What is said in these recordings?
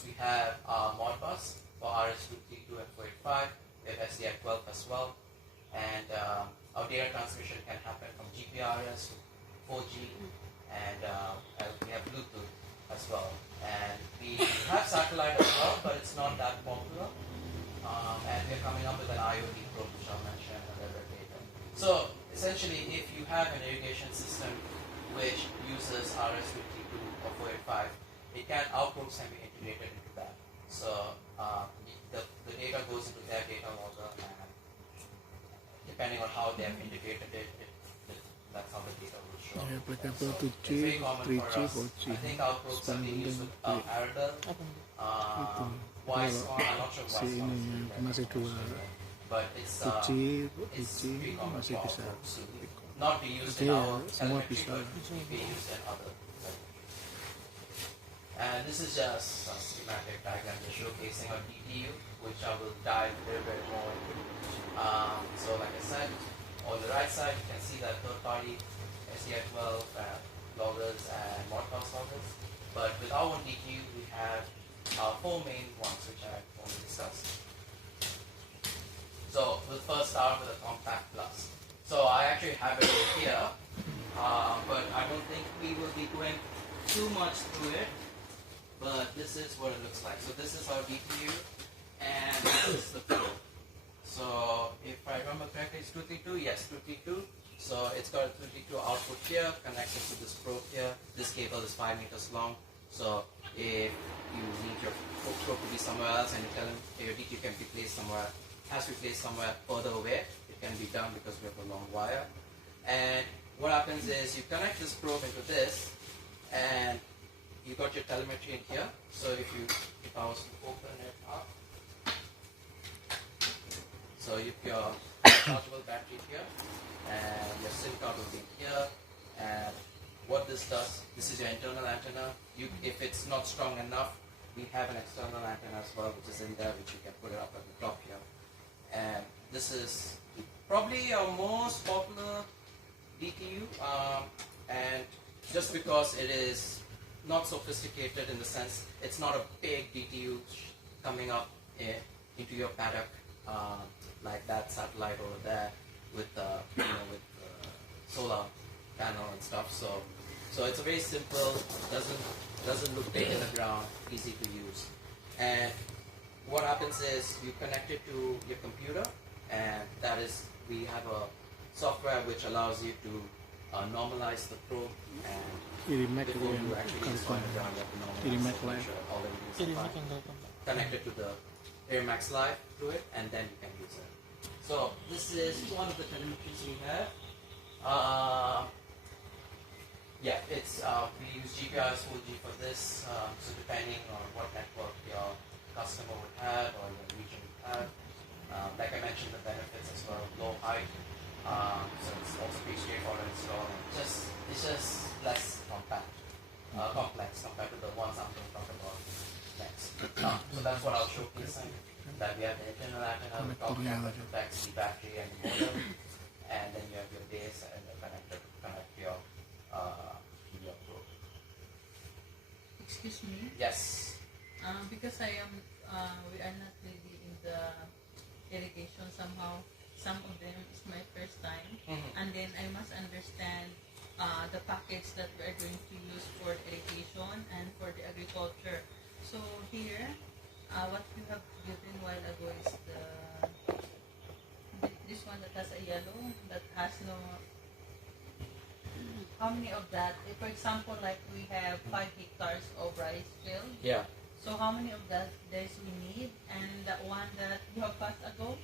outputs we have Modbus for RS232 and 485. We have SDI12 as well. And our data transmission can happen from GPRS to 4G, and we have Bluetooth as well. And we have satellite as well, but it's not that popular. And we're coming up with an IoT probe, which I'll mention a little bit later. So essentially, if you have an irrigation system which uses RS232 or 485, outputs can be integrated into that. So the data goes into their data logger, and depending on how they have integrated it, that's how the data will show. Applicable to It's very common 3G, for us. 4G. I think our probes are being used with Aradel, Wisecon, I'm not sure Wisecon is masih dua. but it's 2G, pretty common masih for our bisa. probes to not be used in Iya, our semua telemetry, bisa. but be used in other. And this is just a schematic diagram just showcasing our DTU, which I will dive a little bit more into. So like I said, on the right side you can see that third-party SDI12 loggers and Modbus loggers. But with our own DTU, we have our four main ones, which I want to discuss. So we'll first start with a Compact Plus. So I actually have it here, but I don't think we will be going too much through it. But this is what it looks like. So this is our DPU, and this is the probe. So if I remember correctly, it's 232. Yes, 232. So it's got a 232 output here, connected to this probe here. This cable is 5 meters long. So if you need your probe to be somewhere else, and you tell them your DPU can be placed somewhere, has to be placed somewhere further away, it can be done because we have a long wire. And what happens is you connect this probe into this, and you got your telemetry in here. So if I was to open it up, so you have your rechargeable battery here, and your SIM card will be here. And what this does, this is your internal antenna. If it's not strong enough, we have an external antenna as well, which is in there, which you can put it up at the top here. And this is probably our most popular DTU, and just because it is not sophisticated in the sense it's not a big DTU coming up into your paddock like that satellite over there with with solar panel and stuff. So it's a very simple, doesn't look big in the ground, easy to use. And what happens is you connect it to your computer, and that is, we have a software which allows you to normalize the probe, and before you actually install it around, you have to normalize, make sure all the things are fine. Connect it to the Irmax Live through it, and then you can use it. So this is one of the telemetries we have. Yeah, it's we use GPRS 4G for this. So depending on what network your customer would have or your region would have, like I mentioned, the benefits as well, low height. So it's also pretty straightforward to install. It's just less complex compared to the ones I'm going to talk about next. So that's what I'll showcase. That we have the internal antenna, the top camera protects the battery and the motor, and then you have your base and the connector to connect your probe. Excuse me. Yes. Because we are not really in the irrigation somehow. Some of them is my first time, and then I must understand the package that we are going to use for the irrigation and for the agriculture. So here, what you have given a while ago is this one that has a yellow, that has no. How many of that? If, for example, like we have 5 hectares of rice field. Yeah. So how many of that days we need, and the one that you have passed ago?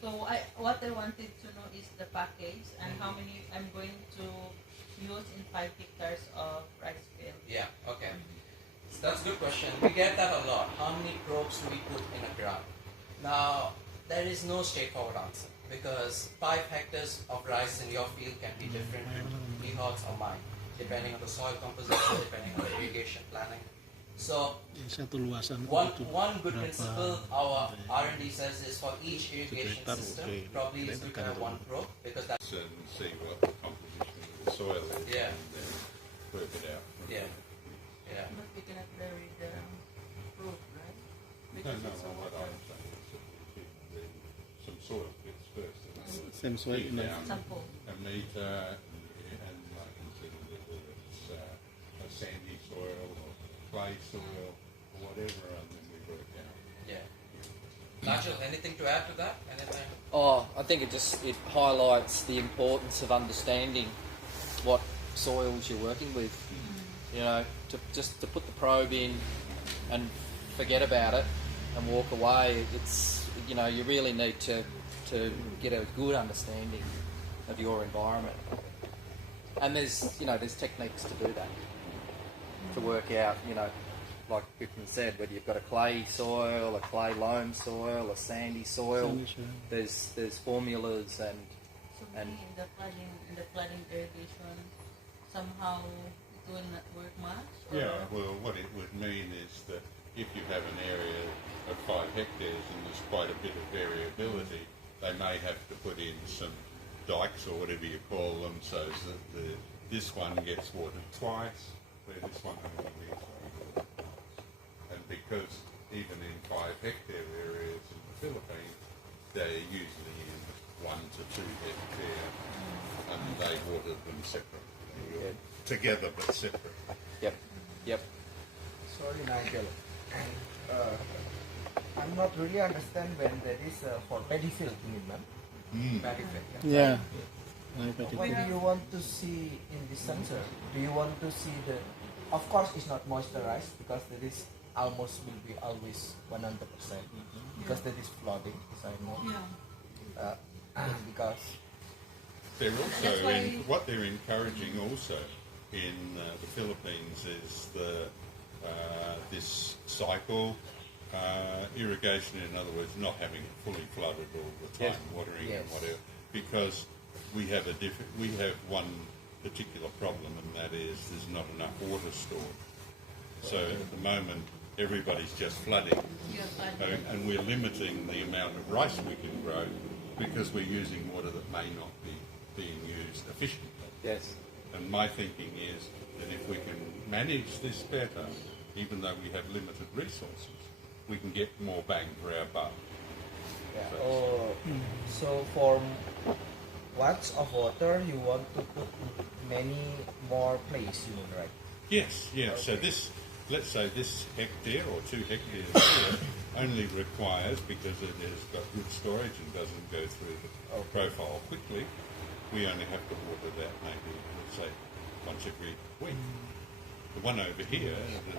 So what I wanted to know is the package and how many I'm going to use in 5 hectares of rice field. Yeah, okay. So that's a good question. We get that a lot. How many probes do we put in a ground? Now, there is no straightforward answer, because 5 hectares of rice in your field can be different to Pihot's or mine, depending on the soil composition, depending on the irrigation planning. So, one good principle our R&D says is for each irrigation system, probably is good to have 1 probe, because that's... And see what the composition of the soil is, Yeah. and then work it out. Yeah. Yeah. But we cannot vary the No, well, what I'm saying is that then some soil bits first. Same soil. Dig down Sample. a metre and like consider whether it's a sandy soil or clay soil or whatever, and then we work out. Yeah. Nigel, anything to add to that? Anything? Oh, I think it highlights the importance of understanding what soils you're working with. You know, to put the probe in and forget about it and walk away. It's, you know, you really need to get a good understanding of your environment. And there's techniques to do that, to work out, you know, like Griffin said, whether you've got a clay soil, a clay loam soil, a sandy soil. There's formulas So maybe in the flooding irrigation, somehow it will not work much? Or? Yeah, well, what it would mean is that if you have an area of 5 hectares and there's quite a bit of variability, they may have to put in some dikes or whatever you call them, so that this one gets watered twice, where this one only gets watered once. And because even in 5 hectare areas in the Philippines, they're usually in 1 to 2 hectare, and they water them separately, together but separate. Yep. Sorry, Nigel. I'm not really understand when that is for paddy field, you mean, ma'am? Paddy field. Yeah. What do you want to see in this sensor? Do you want to see the? Of course, it's not moisturized because that is almost will be always 100% because that is flooding, as I know. Yeah. Because They're also That's why- what they're encouraging also in the Philippines is this cycle irrigation. In other words, not having it fully flooded all the time, watering and whatever, because we have one particular problem, and that is there's not enough water stored. So at the moment, everybody's just flooding, and we're limiting the amount of rice we can grow because we're using water that may not be being used efficiently. Yes. And my thinking is that if we can manage this better, even though we have limited resources, we can get more bang for our buck. so for lots of water, you want to put many more place, you mean, right? Yes, yeah. So this, let's say this hectare or 2 hectares here only requires, because it has got good storage and doesn't go through the profile quickly, we only have to water that maybe, let's say, once every week. The one over here,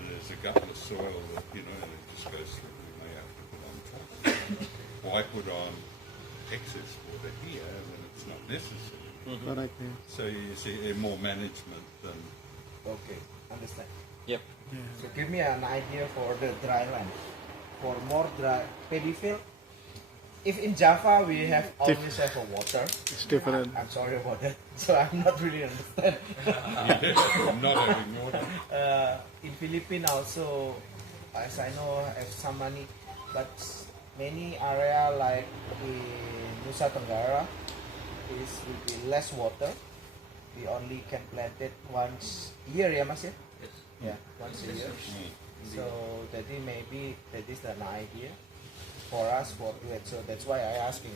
there's a gutless soil that, you know, and it just goes through, we may have to put on top. Why put on excess water here when it's not necessary? Correct. So you see, more management than... Okay, understand. Yep. So give me an idea for the dry land. For more dry paddy field, if in Java we have always have a water. It's different. I'm sorry about that. So I'm not really understand. not having water. In Philippines also, as I know, have some money, but many area like in Nusa Tenggara will be less water. We only can plant it once a year, yeah, Mas? Yes. Yeah, once a year. So that is maybe that is an idea for us for do it. So that's why I asking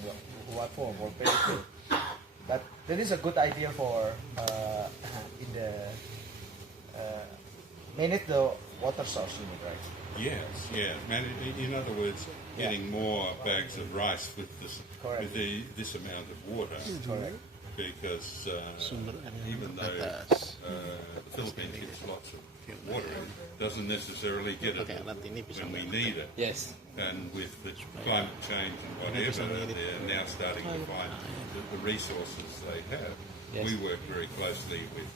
what for paddy field. But that is a good idea for in the manage the water source, you mean, right? Yes, yeah. In other words, getting more bags of rice with this this amount of water. Correct. Because even though the Philippines gets lots of water, it doesn't necessarily get it when we need it. Yes. And with the climate change and whatever, they're now starting to find that the resources they have. Yes. We work very closely with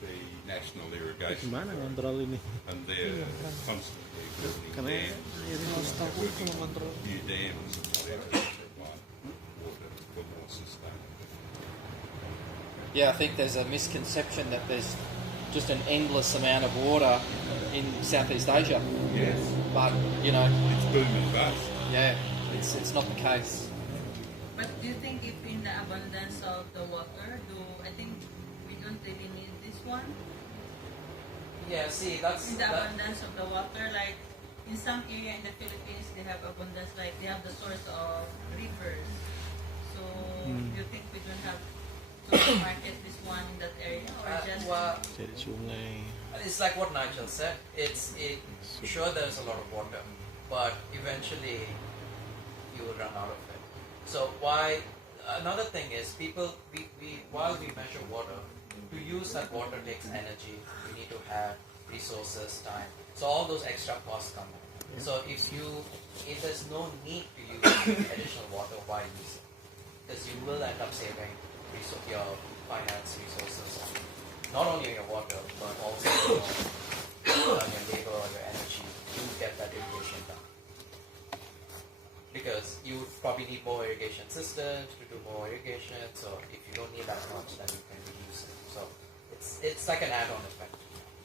the National Irrigation Gimana Program, ngontrol ini? and they're constantly building Karena dams, setahu working kalau on ngontrol. new dams and whatever to provide water for more sustainable. Yeah, I think there's a misconception that there's just an endless amount of water in Southeast Asia. Yes. But, you know, It's boom and bust. yeah, it's not the case. But do you think if in the abundance of the water, I think we don't really need this one? Yeah, see, that's In the that, abundance of the water, like in some area in the Philippines, they have abundance, like they have the source of rivers. So you think we don't have to market this one in that area, or just Well, Jadi sungai. it's like what Nigel said. Sure there's a lot of water, but eventually you will run out of it. So another thing is while we measure water, to use that water takes energy. You need to have resources, time. So all those extra costs come in. So if there's no need to use additional water, why use it? Because you will end up saving your finance resources, not only on your water, but also on your labor or your energy to get that irrigation done. Because you would probably need more irrigation systems to do more irrigation. So if you don't need that much, then you can reduce it. So it's like an add-on effect.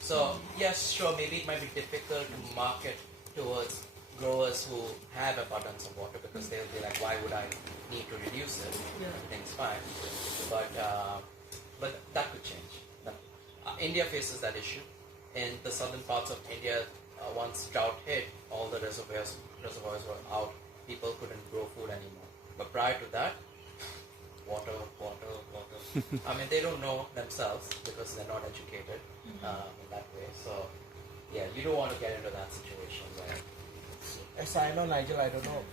So yes, sure, maybe it might be difficult to market towards growers who have abundance of water, because they'll be like, why would I need to reduce it? Everything's fine. But that could change. India faces that issue. In the southern parts of India, once drought hit, all the reservoirs were out. People couldn't grow food anymore. But prior to that, water. I mean, they don't know themselves because they're not educated in that way. So, yeah, you don't want to get into that situation where... As I know, Nigel, I don't know.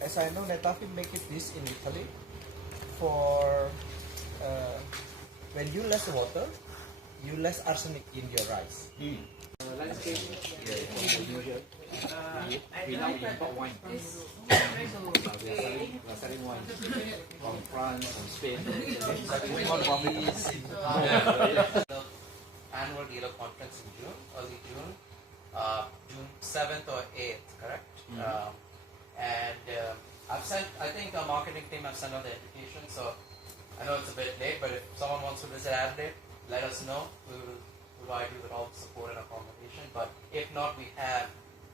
As I know, Netafi make it this in Italy for when you less water, you less arsenic in your rice. We now import wine. We are selling wine from France, from Spain. Annual dealer conference in June, early June, June 7th or 8th, correct? I've sent, I think our marketing team have sent out the invitation, so I know it's a bit late, but if someone wants to visit Adelaide, let us know. We will provide you with all the support and accommodation. But if not, we have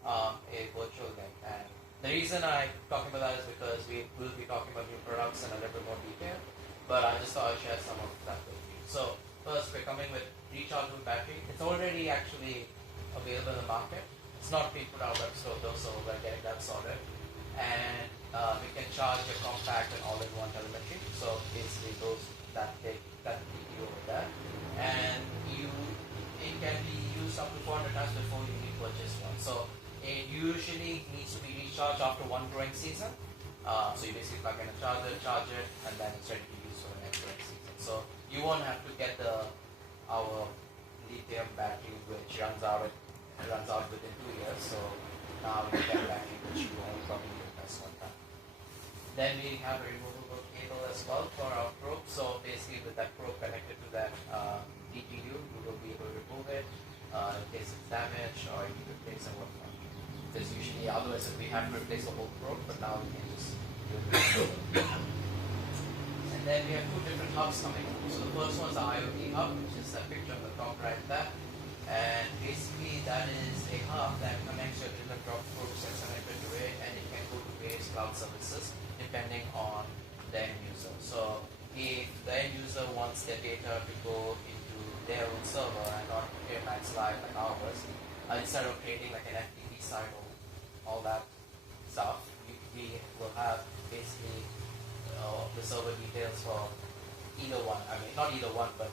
a virtual link. And the reason I'm talking about that is because we will be talking about new products in a little bit more detail. But I just thought I'd share some of that with you. So first, we're coming with rechargeable battery. It's already actually available in the market. It's not being put out web store though, so we're getting that sorted. And we can charge your compact and all-in-one telemetry. So basically those that take that PPO over there. And it can be used up to 400 times before you need to purchase one. So it usually needs to be recharged after one growing season. So you basically plug in a charger, charge it, and then it's ready to use for the next growing season. So you won't have to get our lithium battery, which runs out within 2 years. So now you get a battery which you only probably invest one time. Then we have a removable cable as well for our probe. So basically with that probe connected to that DTU, you will be able to remove it in case it's damaged or you replace it with one. Because usually otherwise we have to replace the whole probe, but now we can just do it. And then we have two different hubs coming up. So the first one is the IoT hub, which is that picture on the top right there. And basically that is a hub that connects your different drop probes and connected to it, and it can go to various cloud services depending on the end user. So if the end user wants their data to go into their own server and not Airmax Live like ours, instead of creating like an FTP site or all that stuff, we will have basically the server details for either one. I mean, not either one, but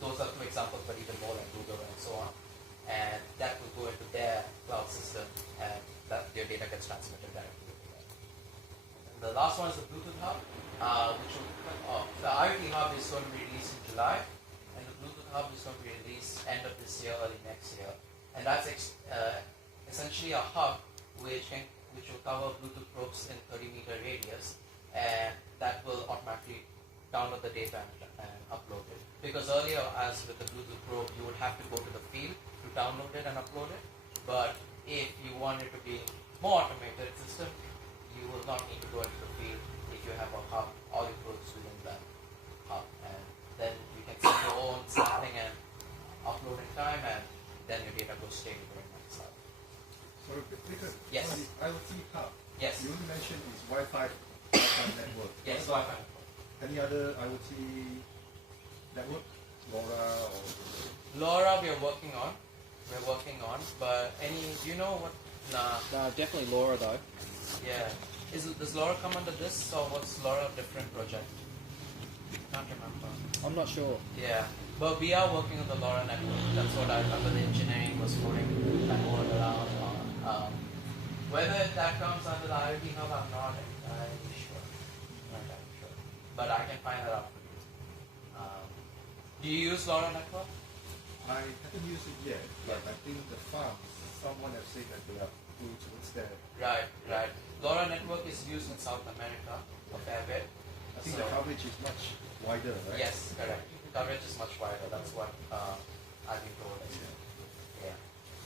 those are two examples, but even more like Google and so on. And that will go into their cloud system, and that your data gets transmitted directly to them. And the last one is the Bluetooth hub, the IoT hub is going to be released in July, and the Bluetooth hub is going to be released end of this year, early next year. And that's essentially a hub which will cover Bluetooth probes in 30-meter radius, and that will automatically download the data and upload it. Because earlier, as with the Bluetooth probe, you would have to go to the field to download it and upload it. But if you want it to be more automated system, you will not need to go into the field. If you have a hub, all your probes within that hub, and then you can set your own sampling and uploading time, and then your data goes straight to the next hub. So, because Yes. on the IoT hub, Yes. you only mentioned is Wi-Fi network. Yes, What about Wi-Fi. any other IoT network? LoRa or LoRa we are working on. But do you know what Nah. No, definitely Laura though. Yeah. Does Laura come under this, or what's Laura a different project? Can't remember. I'm not sure. Yeah. But we are working on the LoRa network. That's what I remember. The engineering was floating that word around. Whether that comes under the IoT hub, I'm not entirely sure. Not entirely sure. But I can find that out for you. Do you use LoRa network? I haven't used it yet, but I think the farm, someone has said that they are good towards that. Right, right. LoRa network is used in South America a fair bit. I think the coverage is much wider, right? Yes, correct. Coverage is much wider. That's what I've been told. Yeah.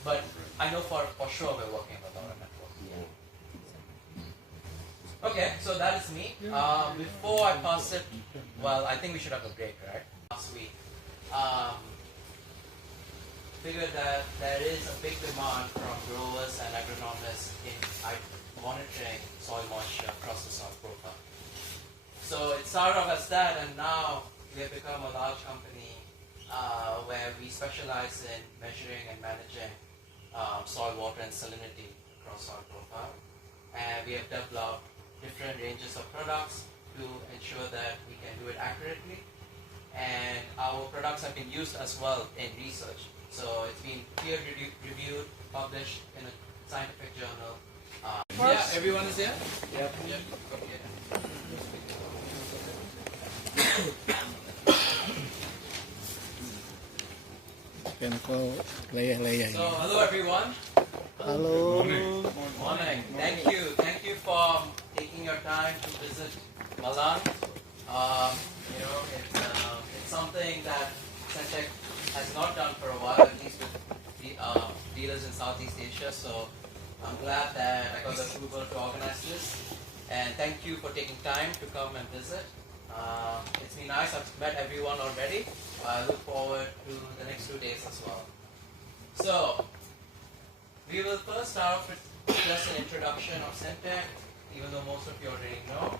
But I know for sure we're working on the LoRa network. Okay, so that is me. Before I pass it, well, I think we should have a break, right? Last week, figured that there is a big demand from growers and agronomists in monitoring soil moisture across the soil profile. So it started off as that, and now we have become a large company where we specialize in measuring and managing soil, water, and salinity across soil profile. And we have developed different ranges of products to ensure that we can do it accurately. And our products have been used as well in research. So it's been peer reviewed, published in a scientific journal. Yeah, everyone is there? Yep. Yep. Okay. Can call layer. So hello everyone. Hello. Morning. Thank you for taking your time to visit Malang. It's something that Centec has not done for a while, at least with the dealers in Southeast Asia. So I'm glad that I got the approval to organize this. And thank you for taking time to come and visit. It's been nice. I've met everyone already. I look forward to the next 2 days as well. So we will first start with just an introduction of Centec, even though most of you already know.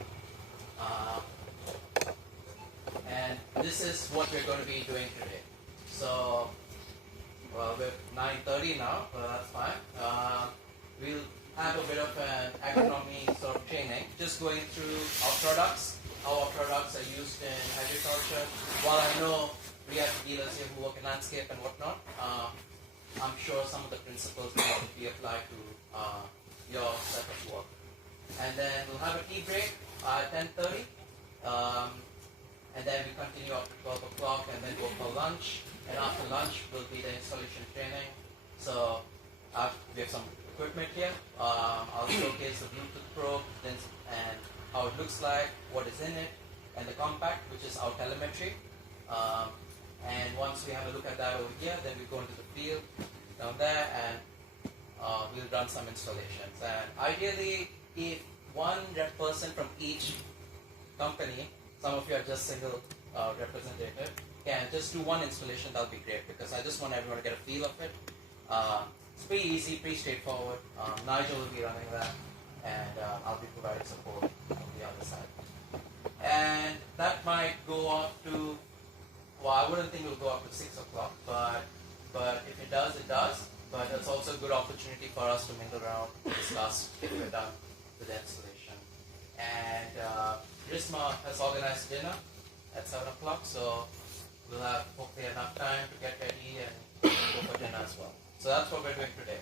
And this is what we're going to be doing today. So, well, we're 9:30 now, so that's fine. We'll have a bit of an agronomy sort of training, just going through our products, how our products are used in agriculture. While I know we have dealers here who work in landscape and whatnot, I'm sure some of the principles will be applied to your set of work. And then we'll have a tea break at 10:30. And then we continue up to 12 o'clock and then go for lunch. And after lunch will be the installation training. So we have some equipment here. I'll showcase the Bluetooth probe and how it looks like, what is in it, and the compact, which is our telemetry. And once we have a look at that over here, then we go into the field down there and we'll run some installations. And ideally, if one person from each company, some of you are just single representative, can just do one installation, that'll be great, because I just want everyone to get a feel of it. It's pretty easy, pretty straightforward. Nigel will be running that, and I'll be providing support on the other side. And that might go up to, well, I wouldn't think it'll go up to 6 o'clock, but if it does, it does. But it's also a good opportunity for us to mingle around, discuss if we're done with the installation. And Risma has organized dinner at 7 o'clock, so we'll have hopefully enough time to get ready and go for dinner as well. So that's what we're doing today.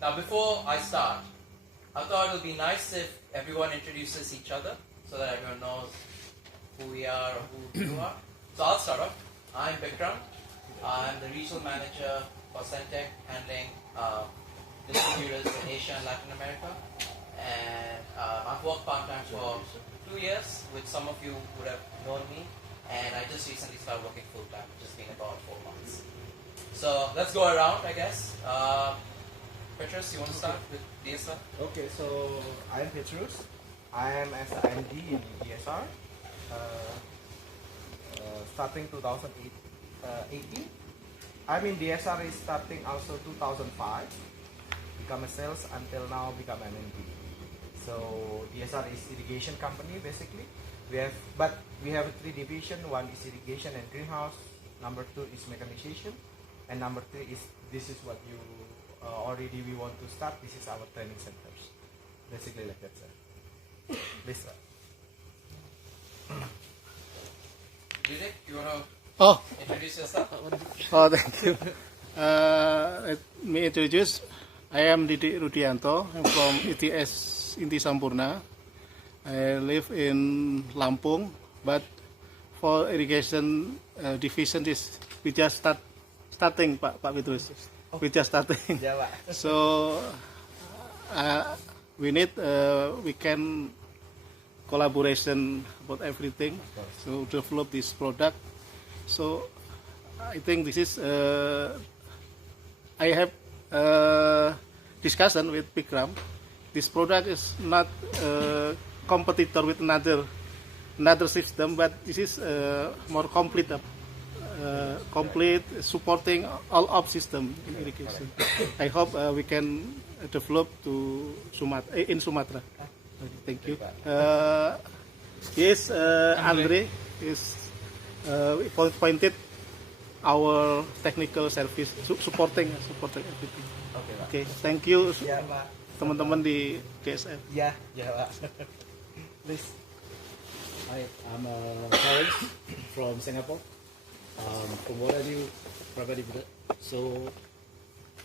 Now before I start, I thought it would be nice if everyone introduces each other so that everyone knows who we are or who you are. So I'll start off. I'm Bikram. I'm the regional manager for Centec, handling distributors in Asia and Latin America. And I've worked part-time for 2 years, which some of you would have known me. And I just recently started working full-time, which has been about 4 months. So let's go around, I guess. Petrus, you want to start with DSR? Okay, so I'm Petrus. I am as the MD in DSR. Starting 2018. I'm in DSR is starting also 2005. Become a sales until now become an MD. So DSR is irrigation company basically. We have 3 divisions. One is irrigation and greenhouse. Number 2 is mechanization, and number 3 is this is what you already already we want to start, this is our training centers. Basically like that, sir. Please, sir. Direk, you wanna Oh, introduce yourself? thank you. Let me introduce. I am Didi Rudianto. I'm from ITS Inti Sampurna. I live in Lampung, but for irrigation division is we just starting, Pak Petrus. We just starting. Yeah, Pak. So we need we can collaboration about everything to develop this product. So I think this is I have discussion with Bikram. This product is not competitor with another system, but this is more complete complete supporting all of system in irrigation. I hope we can develop to in Sumatra. Thank you. Yes, Andre is appointed our technical service supporting everything. Okay, Pak. Okay, thank you Ya, Pak. teman-teman di GSF. Ya, Pak. Please. Hi, I'm Terence from Singapore. From what I do, private limited. So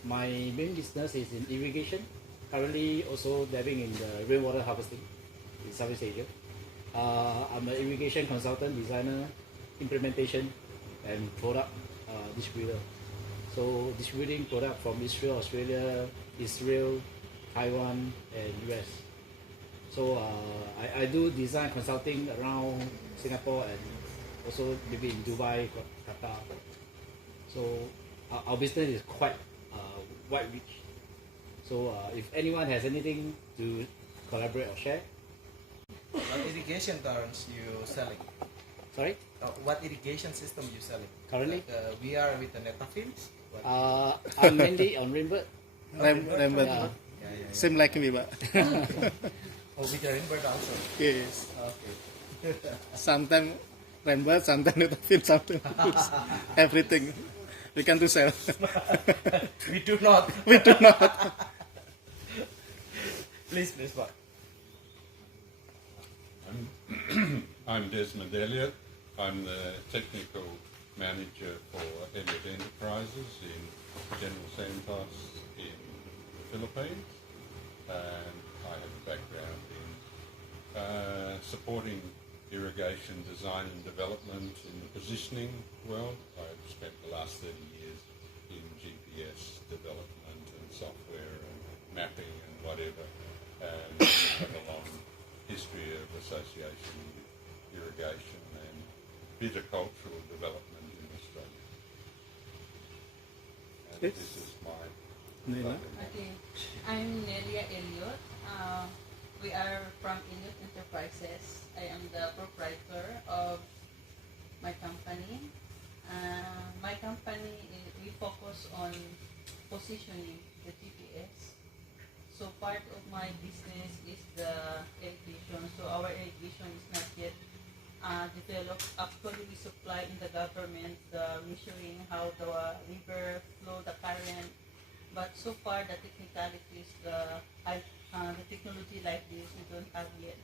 my main business is in irrigation. Currently, also dabbling in the rainwater harvesting in Southeast Asia. I'm an irrigation consultant, designer, implementation, and product distributor. So distributing product from Israel, Australia, Taiwan, and US. So I do design consulting around Singapore and also maybe in Dubai, Qatar. So our business is quite wide reach. So if anyone has anything to collaborate or share, What irrigation terms you selling? sorry, What irrigation system you selling? currently We are with the Netafilms. I'm mainly on Rainbird. Rembert, Yeah. same like me, Pak. Oh, with the Rainbird also. Yes, Okay. sometimes Rembert, sometimes Netafilm, sometimes everything. We can do sell. We do not. We do not. Please, Pak. I'm Desmond Elliott. I'm the technical manager for Elliott Enterprises in General Santos in the Philippines, and I have a background in supporting irrigation design and development in the positioning world. I've spent the last 30 years in GPS development and software and mapping and whatever, and have a long history of association with irrigation and viticultural development in Australia. And Yes. this is my Nela. Okay, I'm Nelia Elliot. We are from Elliot Enterprises. I am the proprietor of my company. My company, we focus on positioning the GPS. So part of my business is the irrigation. So our irrigation is not yet developed. Actually, we supply in the government the measuring how the river flow, the current. But so far, the technicalities, the technology like this, we don't have yet.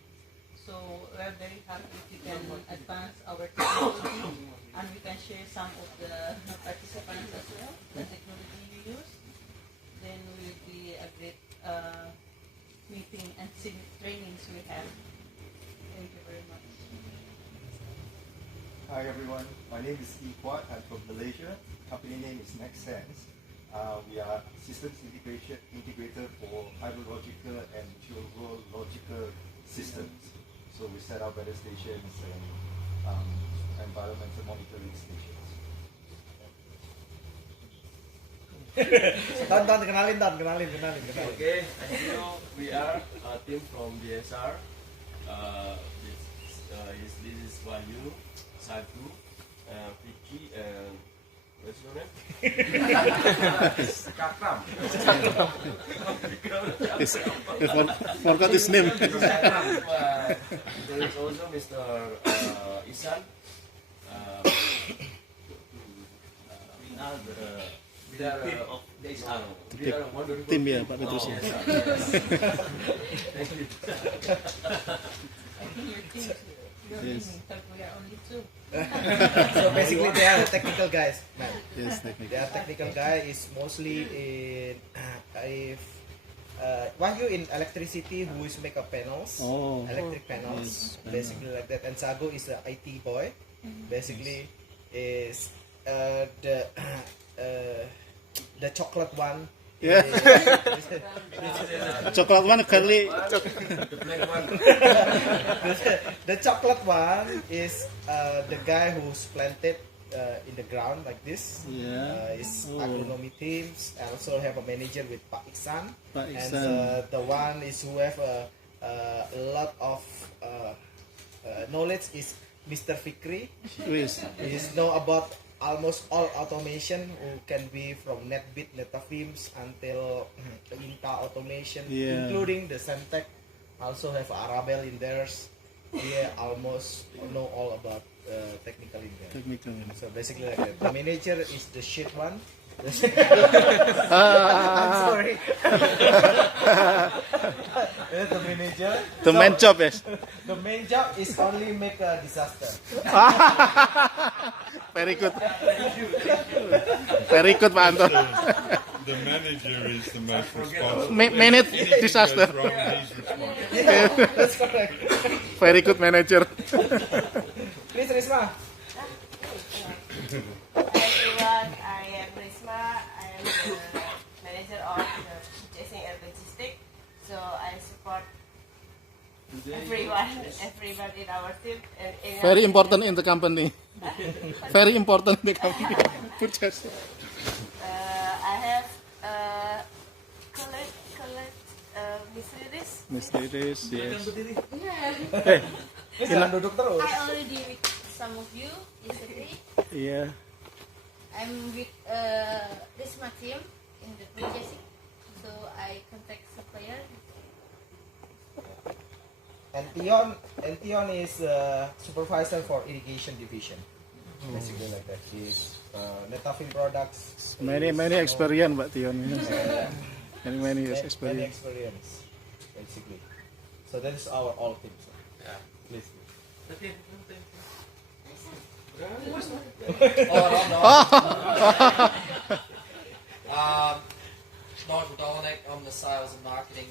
So we're very happy if we can advance our technology and we can share some of the participants as well, the technology we use. Then we will be a great meeting and trainings we have. Thank you very much. Hi everyone, my name is Iquat. I'm from Malaysia. Company name is Next Sense. We are systems integrator for hydrological and meteorological systems. So we set up weather stations and environmental monitoring stations. Kenalin. Okay, as you know, we are a team from BSR. This is Wahyu, Satu, Vicky, and what's your name? Cakram. Forgot his name. There is also Mr. Isan. they are there is we are wonderful Tim ya team. Pak Petrus ya. Yes, thank you. I think your team, you're Yes. winning, but we are only two. So basically, they are technical guys, man. Yes, They technical. are technical guy is mostly in if one you in electricity who is make up panels, Oh. electric panels, Yes, basically like that. And Sago is a IT boy, basically is the chocolate one. Yeah. Coklat one kali. The black one. The chocolate one is the guy who's planted in the ground like this. Yeah. Is Oh. agronomy teams. I also have a manager with Pak Iksan. Pak And Iksan. the one is who have a lot of knowledge is Mr. Fikri. Wis. He know about almost all automation who can be from NetBit, NetAfems until Inta automation, Yeah. including the Semtech. Also have Arabel in theirs. He almost know all about technical in there. Technical. So basically like that. The manager is the shit one. I'm Ah, sorry. The manager. the main job yes. The main job is only make a disaster. Very good. Very good Pak Anton. The manager is the most responsible. Manage Anything disaster. goes wrong, he's responsible. Yeah, that's correct. Very good manager. Please, Risma. Hi everyone, I am Risma. I am the manager of the purchasing and logistics. So I support everyone in our team. And in Very important in the company. Very important in the company. Purchase. I have collect Miss Riris. Miss Iris, yes. Jangan duduk terus. I already with some of you yesterday. Iya. I'm with Risma team in the purchasing, so I contact supplier. And Tion is supervisor for irrigation division. Basically like that. She's Netafim products. Many experience Mbak Tion. Many years Many experience. experience. Basically. So that is our all team. So Yeah. please. Nigel Dolinek, I'm the sales and marketing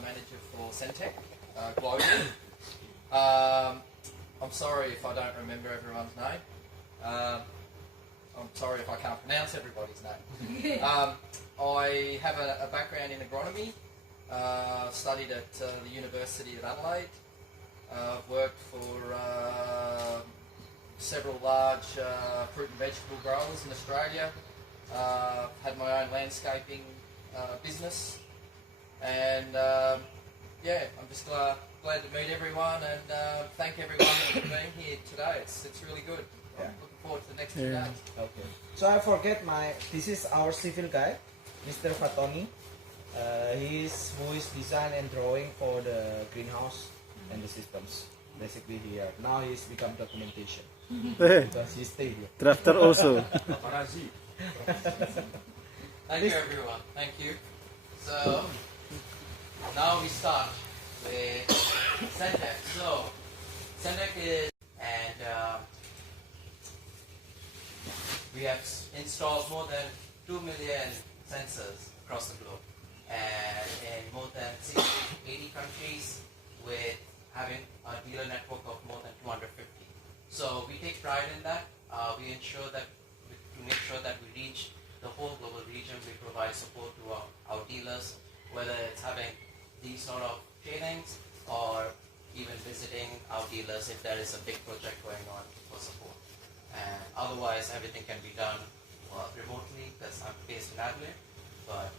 manager for Centec globally. I'm sorry if I don't remember everyone's name. I'm sorry if I can't pronounce everybody's name. I have a background in agronomy. Studied at the University of Adelaide. I've worked for several large fruit and vegetable growers in Australia. Had my own landscaping business, and yeah, I'm just glad to meet everyone and thank everyone for being here today. It's really good. I'm looking forward to the next 2 Yeah. days. Okay. So I forget this is our civil guy, Mr. Fatoni. He's who is design and drawing for the greenhouse and the systems. Basically here. Now he's become documentation because he stayed here. Drafter also. Paparazzi. Thank you, everyone. Thank you. So now we start with Centec. So Centec is, and we have installed more than 2 million sensors across the globe, and in more than 60, 80 countries, with having a dealer network of more than 250. So we take pride in that. We ensure that to make sure that we reach the whole global region. We provide support to our dealers, whether it's having these sort of trainings or even visiting our dealers if there is a big project going on for support. And otherwise, everything can be done remotely because I'm based in Adelaide. But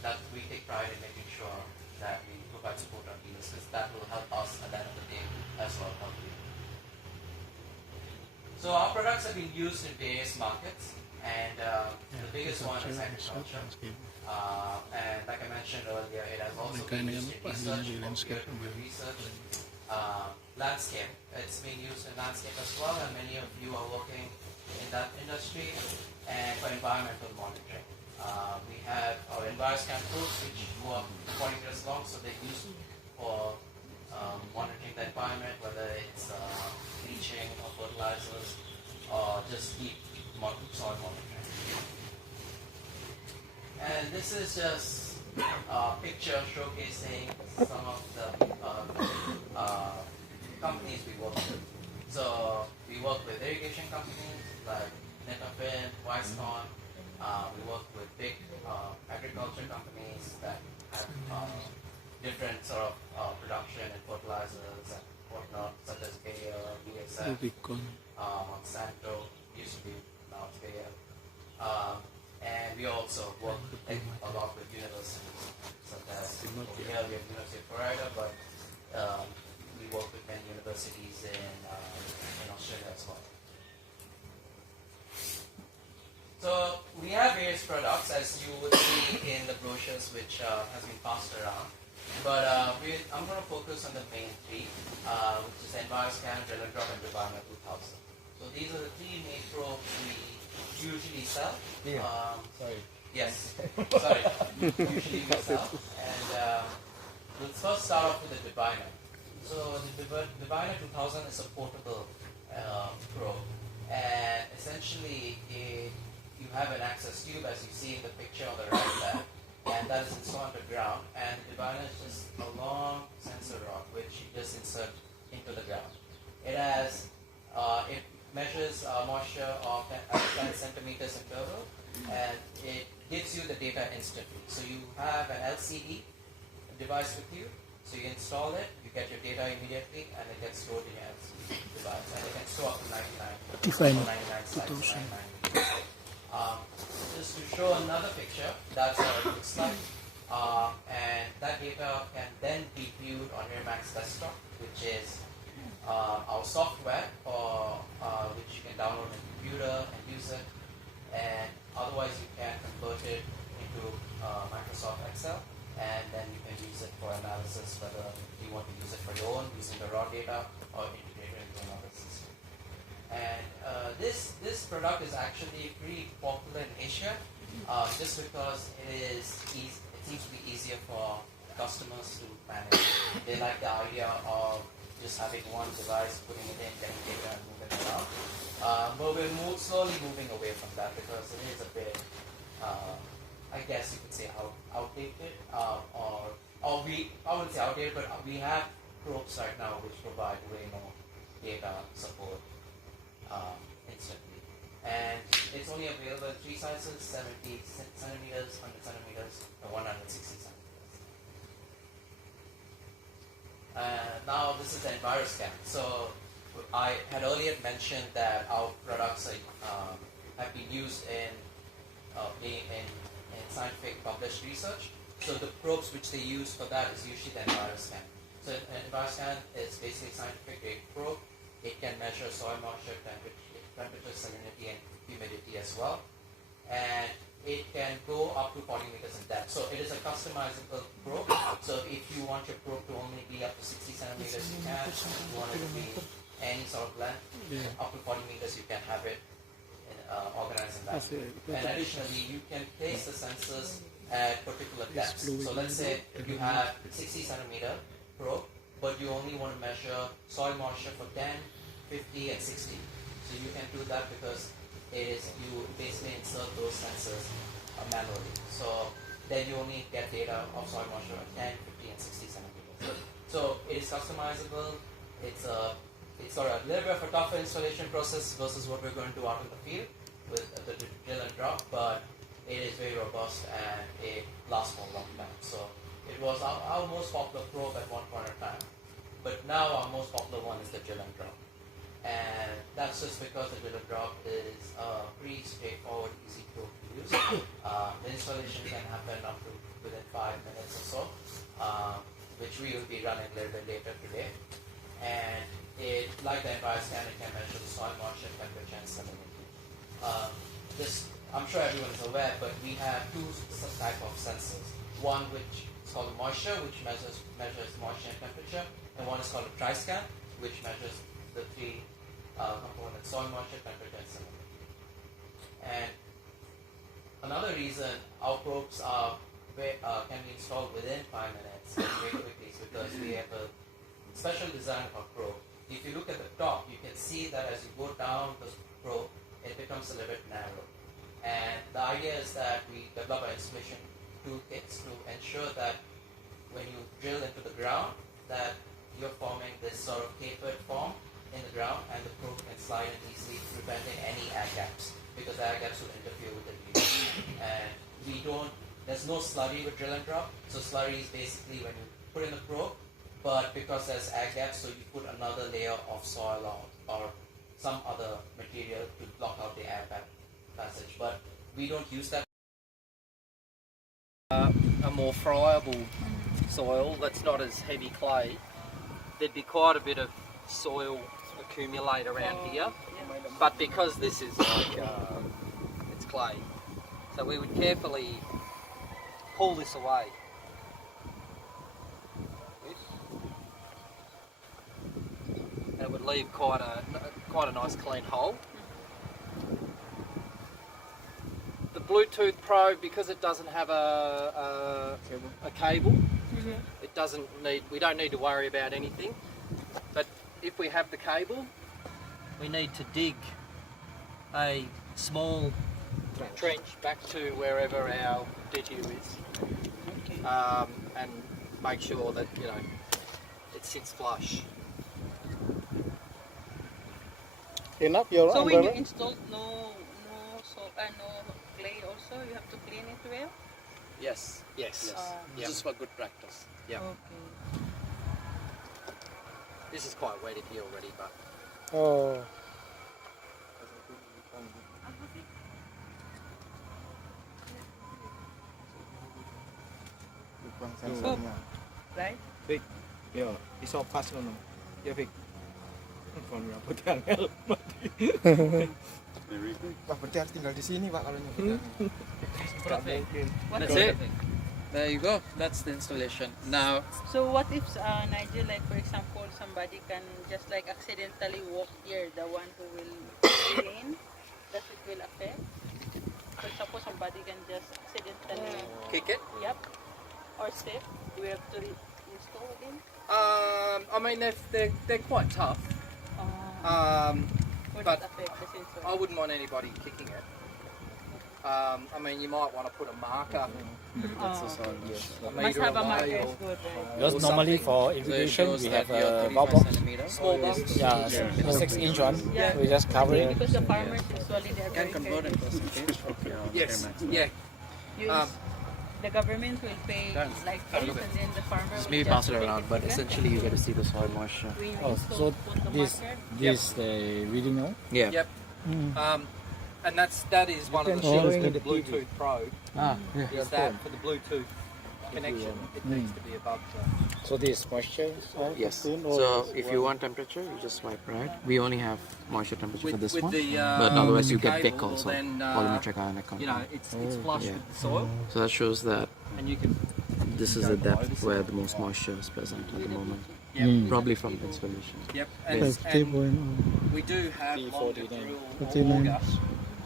that we take pride in making sure that we provide support to our dealers because that will help us at the end of the day as well. Help you. So our products have been used in various markets, and the biggest one is agriculture. And like I mentioned earlier, it has also been used in research, research, landscape. It's being used in landscape as well, and many of you are working in that industry, and for environmental monitoring. We have our EnviroScan probes, which go up 40 meters long, so they're used for monitoring the environment, whether it's leaching or fertilizers or just deep soil monitoring. And this is just a picture showcasing some of the companies we work with. So we work with irrigation companies like Netafin, Wisecon. We work with big agriculture companies that have different sort of production and fertilizers and whatnot, such as Bayer, BSF, Monsanto, used to be, now it's Bayer. And we also work a lot with universities, such as over here we have University of Florida, but we work with many universities in Australia as well. So we have various products, as you would see in the brochures, which has been passed around. But I'm going to focus on the main three, which is EnviroScan, Drill and Drop, and Diviner 2000. So these are the three main probes we usually sell. Yeah. Sorry. Yes. Sorry. Usually we sell. And let's first start off with the Diviner. So the Diviner 2000 is a portable probe, and essentially you have an access tube, as you see in the picture on the right there, and that is installed underground. And the Diviner is just a long sensor rod which you just insert into the ground. It has it measures moisture of 10 centimeters interval, and it gives you the data instantly. So you have an LCD device with you, so you install it, you get your data immediately, and it gets stored in your LCD device, and it can store up to 99 sites. Just to show another picture, that's how it looks like, and that data can then be viewed on your Max desktop, which is our software, or which you can download on your computer and use it, and otherwise you can convert it into Microsoft Excel, and then you can use it for analysis, whether you want to use it for your own, using the raw data, or integrate it into another system. And this product is actually pretty popular in Asia, just because it seems to be easier for customers to manage. They like the idea of just having one device, putting it in, getting data, and moving it around. But we're slowly moving away from that because it is a bit, I guess you could say, outdated, I wouldn't say outdated, but we have probes right now which provide way more data support instantly. And it's only available in three sizes: 70 centimeters, 100 centimeters, and 160 centimeters. Now this is the EnviroScan. So I had earlier mentioned that our products have been used in scientific published research. So the probes which they use for that is usually the EnviroScan. So an EnviroScan is basically a scientific grade probe. It can measure soil moisture, temperature, salinity, and humidity as well. And it can go up to 40 meters in depth. So it is a customizable probe. So if you want your probe to only be up to 60 centimeters, you can. If you want it to be any sort of length, up to 40 meters, you can have it organized in that. And additionally, you can place the sensors at particular depths. So let's say you have 60 centimeter probe, but you only want to measure soil moisture for 10, 50, and 60. So you can do that because you basically insert those sensors manually. So then you only get data of soil moisture at 10, 50, and 60 centimeters. So it is customizable. It's got a little bit of a tougher installation process versus what we're going to do out in the field with the drill and drop, but it is very robust and it lasts for a long time. So it was our most popular probe at one point in time, but now our most popular one is the drill and drop. And that's just because the drill and drop is pretty straightforward, easy probe to use. The installation can happen up to within 5 minutes or so, which we will be running a little bit later today. And it, like the EnviroScan, it can measure the soil moisture, temperature, and salinity. I'm sure everyone is aware, but we have two types of sensors. One which is called moisture, which measures moisture and temperature, and one is called a TriScan, which measures the three components: soil moisture, temperature, and salinity. And another reason our probes can be installed within 5 minutes very quickly is because we have a special design of our probe. If you look at the top, you can see that as you go down the probe, it becomes a little bit narrow. And the idea is that we develop our installation toolkits to ensure that when you drill into the ground, that you're forming this sort of tapered form in the ground, and the probe can slide in easily, preventing any air gaps, because air gaps will interfere with the view. And there's no slurry with drill and drop. So slurry is basically when you put in the probe, but because there's air gaps, so you put another layer of soil or some other material to block out the air passage. But we don't use that. A more friable soil that's not as heavy clay, there'd be quite a bit of soil accumulate around here. But because this is like it's clay, so we would carefully pull this away. And it would leave quite a nice clean hole. The Bluetooth probe, because it doesn't have a cable, it doesn't need. We don't need to worry about anything. But if we have the cable, we need to dig a small trench back to wherever our DTU is, and make sure that it sits flush. Enough your So when you umbrella? install no clay also, you have to clean it well? Yes. Yes. This is for good practice. Yeah. Okay. This is quite wet in here already, but Oh. Right? Vic, yeah, it's all personal. Yeah, Vic. Kon rambut angel mati. Pak Berti harus tinggal di sini Pak kalau nyebut. Nggak mungkin. that's it. There you go. That's the installation. Now, So what if Nigel, like for example, somebody can just like accidentally walk here, the one who will clean, does it will affect? For example, somebody can just accidentally, kick it. yep, or step, we have to install again? I mean, they're quite tough. Would But it affect the sensor? I wouldn't want anybody kicking it. I mean, you might want to put a marker. Must have a marker is good, right? Because normally for irrigation we have a valve box. Small bumps. Yeah, a 6-inch one. Yeah. We just cover it. Because the farmers usually they're very careless. Yes. Yeah. Use- the government will pay like this, and then the farmer will Maybe just pass it take around, but together. essentially you get to see the soil moisture. We Oh, install- so put the this marker. this the reading now. Yeah. Yep. And that is one of the Oh, things okay. with the Bluetooth probe. Ah, yeah. Is that for the Bluetooth connection, it needs to be above the. So this moisture. Yes. So if you want temperature, you just swipe right. We only have moisture temperature for this one, but otherwise you get thick cable, also. then, Volumetric ionic content. it's flush Yeah. with the soil, So that shows that and you can. this is the depth where the most moisture is present at the moment. Probably from the installation. Yep. That's And 3.0. we do have longer 49. drill or 49. auger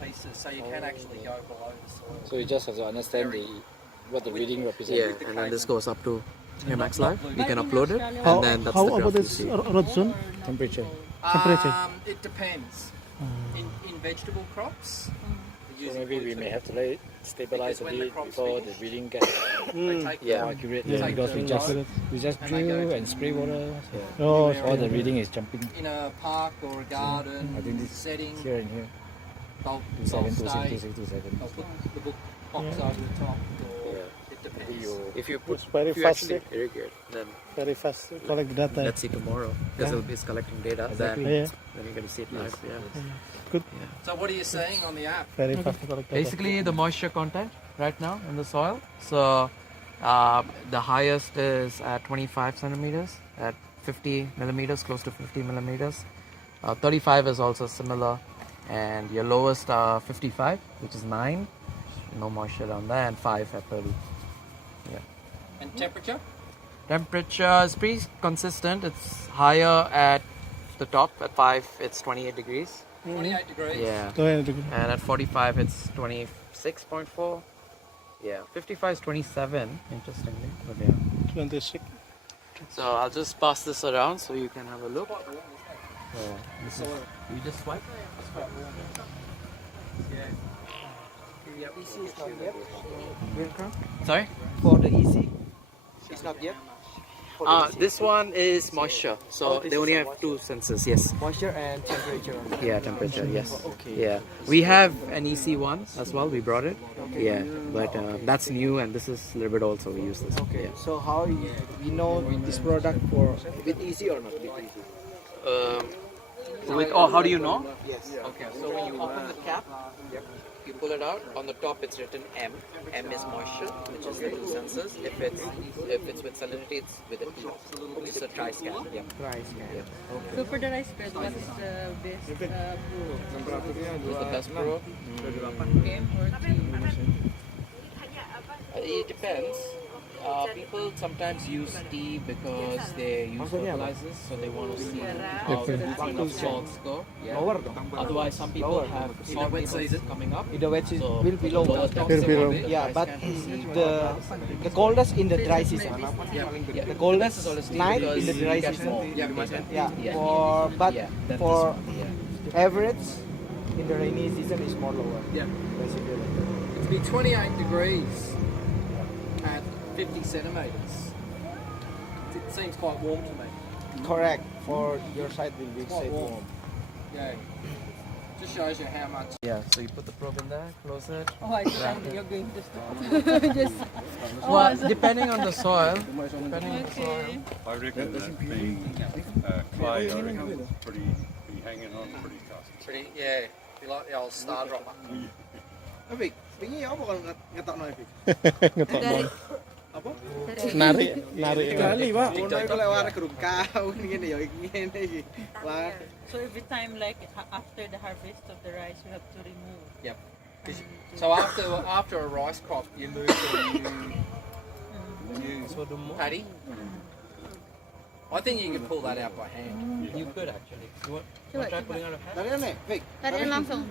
pieces, so you can actually go below the soil. So you just have to understand what the reading represents. Yeah, and then this goes up to your max life. You can But in upload it, Australia, and then that's How the graph about you this see. rod zone? Temperature. Temperature. It depends. In vegetable crops, So maybe we may have to let it stabilize Because a when the bit crops before the finish, reading gets they take Yeah. more accurate. Yeah. Because we just And they go drill to- and spray water. So Oh, all the reading is jumping in a park or a garden I think this setting, here and here. they'll 27, stay. 26, 27. They'll put the book box over the top, or it depends. If you put, It's very if you fast, actually irrigate, then very fast. Collect the data. let's see tomorrow because it's collecting data. Exactly. Yeah, Then you're gonna see it live. Yeah. good. So what are you seeing on the app? Very fast to collect data. Basically, the moisture content right now in the soil. So the highest is at 25 centimeters, at 50 millimeters, close to 50 millimeters. 35 is also similar, and your lowest 55, which is 9. No moisture down there, and 5 at 30. And temperature? Temperature is pretty consistent. It's higher at the top at 5. It's 28 degrees. 28 degrees. Yeah. Go ahead. And at 45 it's 26.4. Yeah, 55 is 27, interestingly. But yeah. 26. So I'll just pass this around so you can have a look. So, you just swipe? EC is not yet. Sorry? For the EC, it's not yet. For the EC. This one is moisture. So Oh, this they is only a have two sensors, yes. Moisture and temperature. Yeah, temperature, yes. Okay. Yeah. We have an EC one as well, we brought it. Yeah, but that's new and this is a little bit old, so we use this. Okay. Yeah. So how we know this product for with EC or not with EC? How do you know? Yes. Okay, so when you open the cap, you pull it out. On the top, it's written M. M is moisture, which is the two sensors. If it's with salinity, it's with a T. It's a tri-scan. Yeah. Price scan. So for the rice bread, what is the best What's the best pro? M or T? It depends. People sometimes use tea because they use fertilizers, so they want to see how the salts go. Yeah. Lower dong. Otherwise, some people have salt levels coming up. The wedge So will be lower. Will be lower. Yeah, but the coldest in the dry season. The coldest night in the dry season. Yeah. For average in the rainy season is more lower. Yeah. Basically. It'd be 28 degrees at 50 centimeters. It seems quite warm to me. Correct. For your side will be Quite safe warm. warm. Yeah. Just shows you how much. Yeah, so you put the probe in there, close it. Oh, I thought you're going to stop. Just. Well, depending on the soil. Depending on the soil. I reckon that being clay, I reckon it's pretty be hanging on pretty tough. Pretty, yeah. You like the old star dropper. Tapi, ini apa kalau ngetokno iki? Ngetokno. Apa? Nari. Kali, Pak. Ngono iku lek arek gerung kawin ngene ya ngene iki. Lah, So every time, like after the harvest of the rice, you have to remove. Yep. So after a rice crop, you move to a new paddy. I think you could pull that out by hand. You could actually. You want Coba, try coba. pulling out of hand? tarian nih, Fik. Tarian langsung.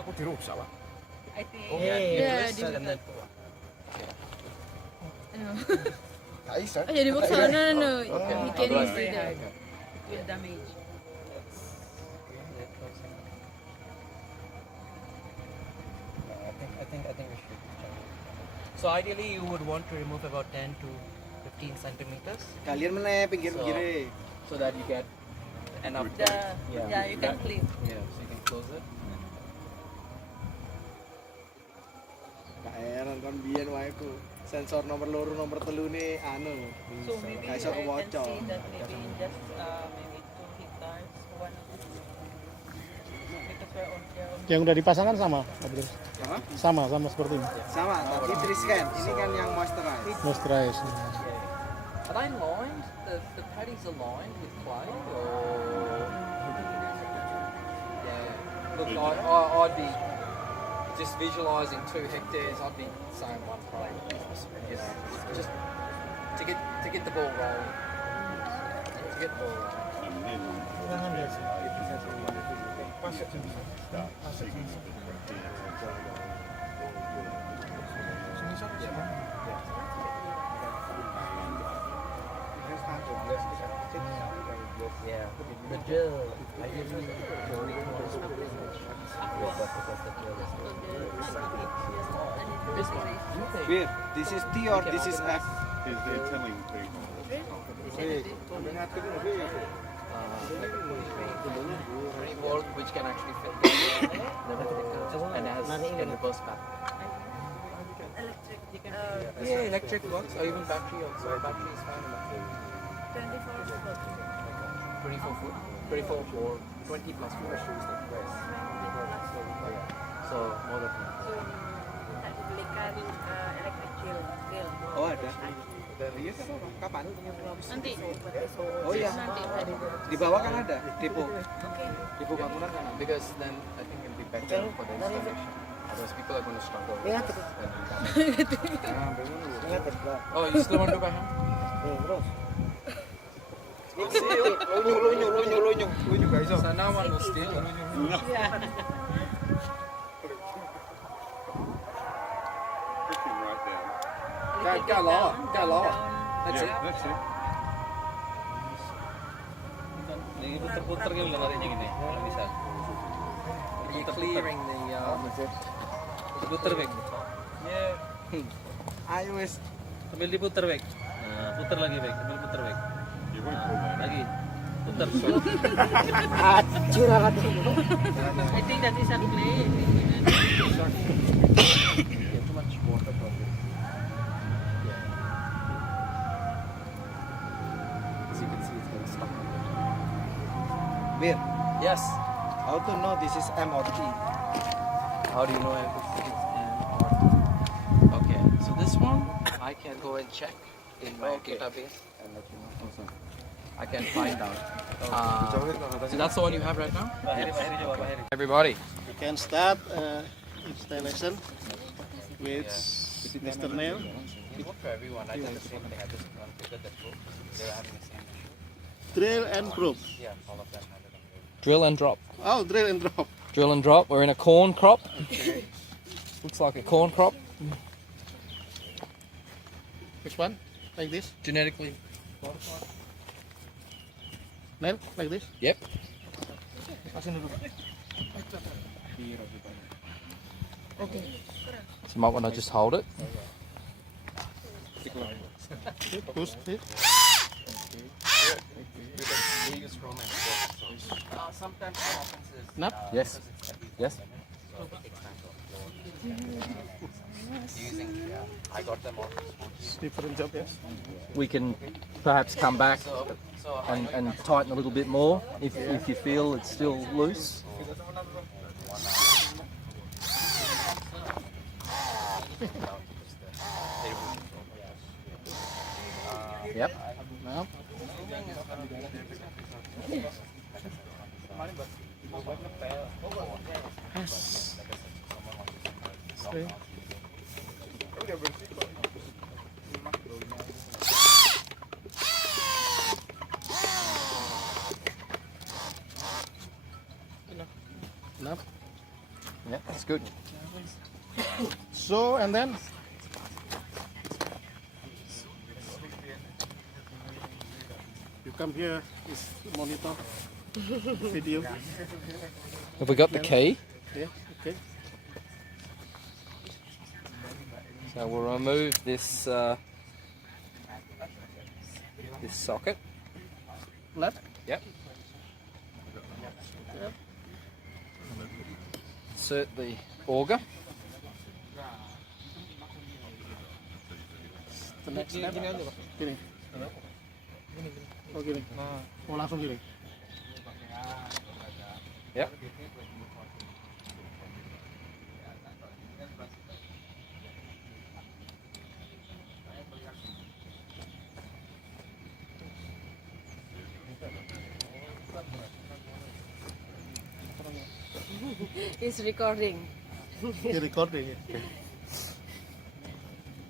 Aku dirusak, Pak. I think. Yeah, you Yeah, twist di- and then Ano? Gak bisa. Oh, jadi bukso. No. Okay. You can Alright. easily do it. It will damage. I think we should try. So ideally you would want to remove about 10 to 15 centimeters Kalian meneh pinggir-pinggire. so that you get enough. Yeah, you can clean. Yeah, so you can close it. Gak heran kon biyen wae ku. Sensor nomor loro nomor telu nih anu. So maybe Gak I iso can kewoco. see that maybe in just maybe 2 hectares, one of it. Because we're on there. Yang udah dipasangkan sama? Hah? Sama seperti ini. Sama, tapi triscan. Ini kan yang moisturize. Moisturize. Are they lined? The paddies are lined with clay, or yeah? Look, I'd be just visualising 2 hectares. I'd be saying one probe. You know, just to get the ball rolling. To get the ball rolling. And then start seeing Yeah. The gel, ideally this one. Wait, this is T or this is F? is they're telling people. Wait, 3 volt, which can actually fit and has a reverse path. Yeah, electric works, or even battery also. Battery is fine. 24 foot. 24 for 20 plus 4 shoes. So more than oh ada. Iya kapan? Nanti. Oh iya. Nanti. Di bawah kan ada depo. Oke. Depo bangunan kan. ada. because then I think it'll be better for the installation. Otherwise people are going to struggle. Iya, with terus. that. Nah, belum. Oh, you still want to do by hand? Terus. So no one will steal it. Go lower. Go lower. That's it. That's it. Ini putar-putar gitu larinya gini, kalau bisa. You're clearing the. Putar Bek. I always Sambil diputar Bek. Nah, putar lagi Bek. Sambil putar Bek. You won't pull that. Lagi. Putar. I think that is a clay. Too much water probably. As you can see, it's gonna stop. Bir, Yes. how to know this is M or T? How do you know if it's an art? Okay, so this one I can go and check in my database and let you know. I can find out. So that's the one you have right now? Everybody. You can start installation with Mr. Neil. For everyone, I did the same thing. I just configured the group. They were having the same issue. Drill and probe. Yeah, all of them had it on the drill and drop. Oh, drill and drop. Drill and drop. We're in a corn crop. Looks like a corn crop. Which one? Like this? Genetically modified. Neil, like this? Yep. So you might want to just hold it. Push it. Sometimes what happens is Snap. Yes. Yes. using, I got them all. Different job, yes. We can perhaps come back So and tighten a little bit more if you feel it's still loose. Yep. Now. Yes. Okay. Enough. Yeah, that's good. So, and then you come here, is monitor video. Have we got the key? Yeah, okay. So we'll remove this this socket. Left. Yep. Insert the auger. The next step. Gini. Oh gini. Oh langsung gini. Yep. It's recording. You recording.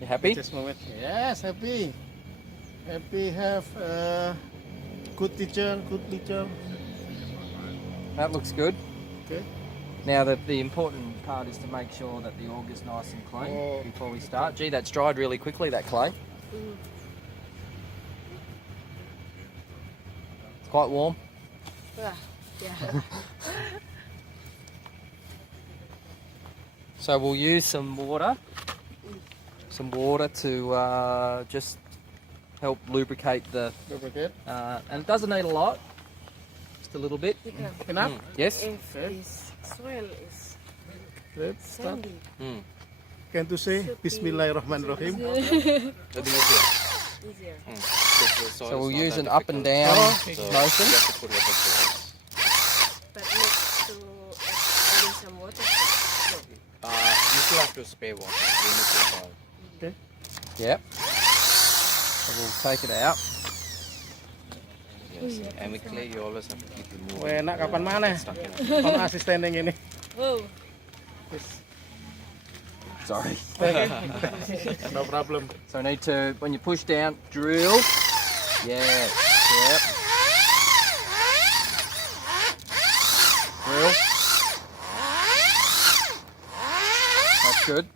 You happy? Just a moment. Yes, happy. Happy have a good teacher, That looks good. Okay. Now the important part is to make sure that the auger's nice and clean Oh. before we start. Gee, that's dried really quickly, that clay. It's quite warm. Yeah. So we'll use some water to just help lubricate the, Lubricate. and it doesn't need a lot, just a little bit. Enough? Yes? If this soil is Let's start. sandy, Can to say Bismillahirrahmanirrahim? That'd be easier. easier. So we'll use an up and down motion. But next to adding some water. You still have to spray water. Remove the soil. Okay. Yep. So we'll take it out. Yes. And with clay, you always have to keep removing. Wah, enak kapan mana? Stuck in it. Ono asisten yang ini. Oh, Sorry. No problem. So I need to, when you push down, drill. Yeah. Yep. Real. That's good.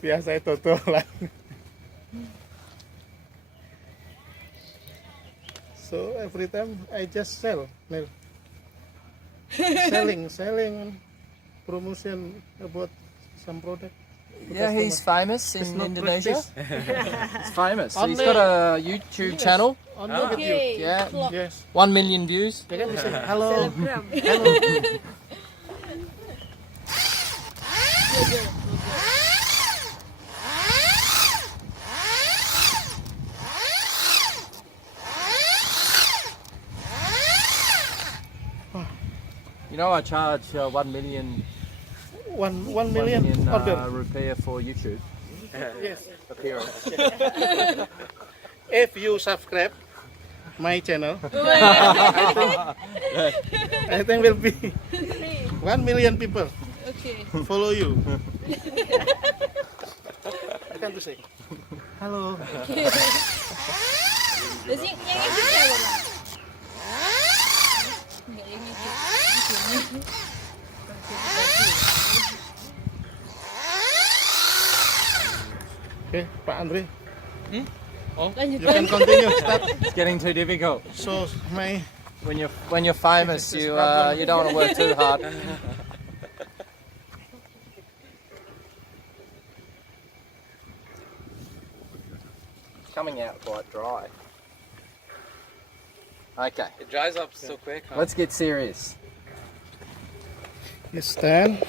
Biasa itu tuh lah. So every time I just sell, Nel. selling, promotion about some product. to Yeah, he's customer. famous in It's not Indonesia. practice. He's famous. He's Only- got a YouTube Yes. channel. Only with you. Okay. Yeah, Yes. 1 million views. They can say hello. Selebgram. Hello. You know, I charge 1 million, 1 million order. rupiah for YouTube Yes. appearance. If you subscribe my channel, I think will be 1 million people Okay. follow you. I can to say hello. Terus yang ngikut siapa, Bang? Enggak yang ngikut. Okay, Pak Andre, Lanjut. you can continue. Start. It's getting too difficult. So my When you're famous, you don't want to work too hard. It's coming out quite dry. Okay, It dries up so quick. Huh? let's get serious. you stand.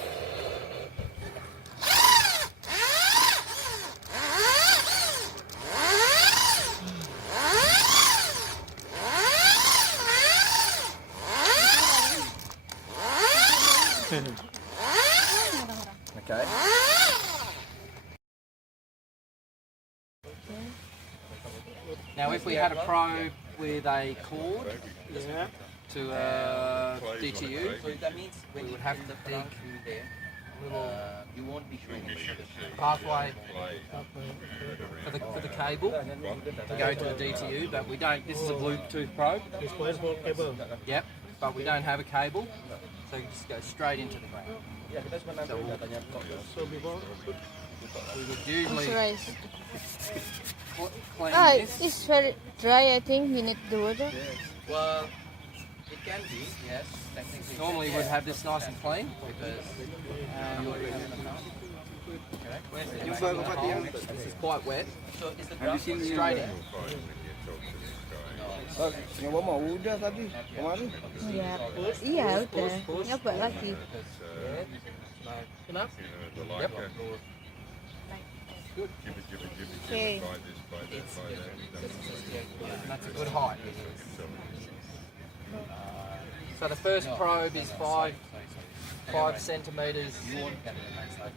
Okay. Now, if we had a probe with a cord to DTU, So that means when you have the dig there, you won't be showing it. pathway for the cable to go to the DTU, but we don't. This is a Bluetooth probe. This was for cable. Yep, but we don't have a cable, so it just goes straight into the ground. So So before we would usually Moisturize. clean Ah, this. it's very dry. I think we need the water. Well, it can be, yes, technically. Normally we'd have this nice and clean because this is quite wet. So is the ground Straight in. Nyoba mau udah tadi kemarin. Iya, iya udah. Nyoba lagi. enough. Yep. Okay. That's a good height. So the first probe is five centimeters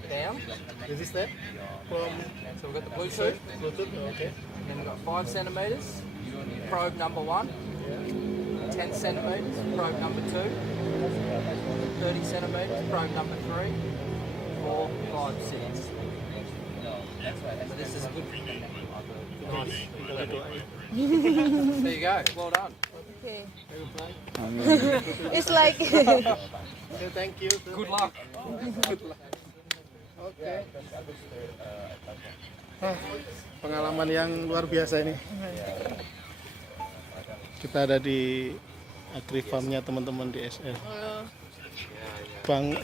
down. This is that from So we've got the Bluetooth, Bluetooth. Okay. then we've got 5 centimeters. Probe number 1. 10 centimeters. Probe number 2. 30 centimeters. Probe number 3. 4, 5, 6. So this is a good. Nice. There you go. Well done. Okay. It's like Okay, thank you. Good luck. Oke. Pengalaman yang luar biasa ini. Kita ada di agri farmnya teman-teman di SL.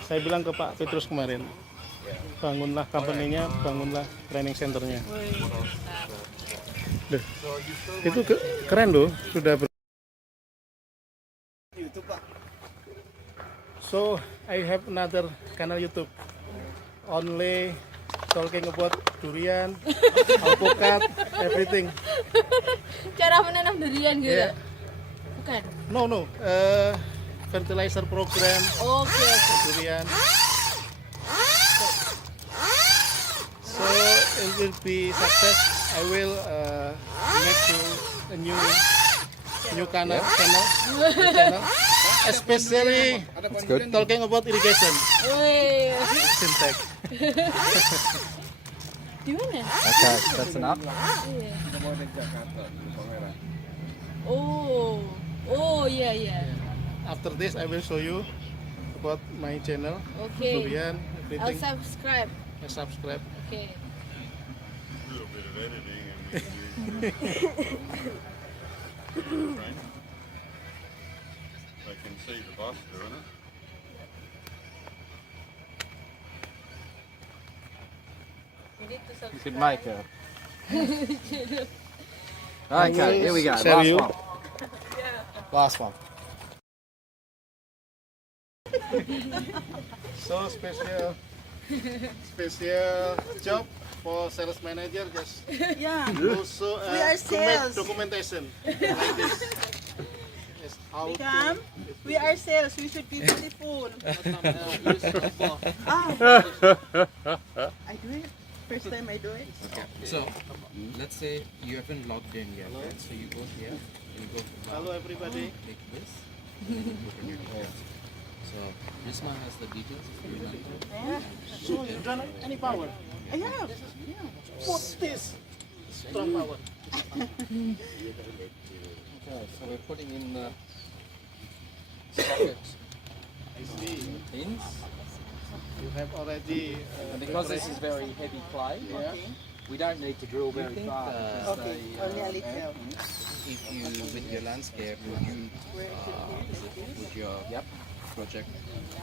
Saya bilang ke Pak Petrus kemarin, bangunlah company-nya, bangunlah training center-nya. Duh, itu keren loh, sudah So I have another channel YouTube, only talking about durian, alpukat, everything. cara menanam durian gitu. Yeah. Bukan. No, fertilizer program Oke. durian. So it will be success. I will make you a new channel, especially talking about irrigation. Wih. Syntax. Di mana? Okay, that's enough. Iya. Oh. Oh iya iya. after this, I will show you about my channel. Okay. Durian, I'll everything. subscribe. Subscribe. Okay. A little bit of editing and we use they can see the boss doing it. You need to subscribe. You could make it. Okay, here we go. Share Last you. one. Last one. So special job for sales manager. Just Yeah. also We are to make sales. documentation like this. Yes, how Become, we are sales. We should give you the phone. use Oppo. I do it. First time I do it. So, let's say you haven't logged in yet, right? So you go here, you go to Hello everybody. take this, and then you put in your details. So, Risma has the details if you remember. So you don't have any power. I have. What's this? Strong power. Okay, so we're putting in the socket I see. pins. You have already. And because this is very heavy clay, Yeah. we don't need to drill very think, far. because Okay. they, Only a little. If you, with your landscape, would your project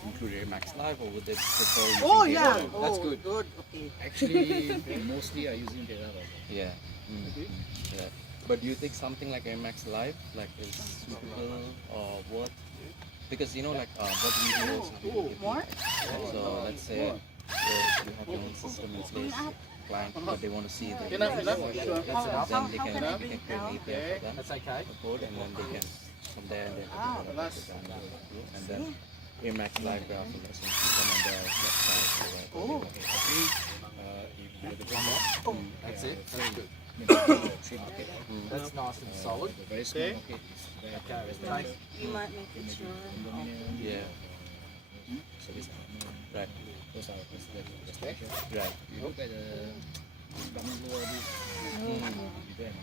include your Max Live or would they prefer using Oh data? yeah. That's Oh, good. Good. Okay. Actually, mostly are using data. Yeah. Yeah. But do you think something like MX Live like is suitable or worth? Because you know, like what we do is More? so let's say you have your own system in place, client, but they want to see the Enough. Sure. That's enough. Then they can create an API for them, That's okay. a code, and then they can from there they can last. and then Max Live graph will essentially come on their website. Oh. That's it. That's good. That's nice and solid. Okay. Okay. You might make it sure. Yeah. Right. Those are the structure. Right. You look at the bungalow, this event,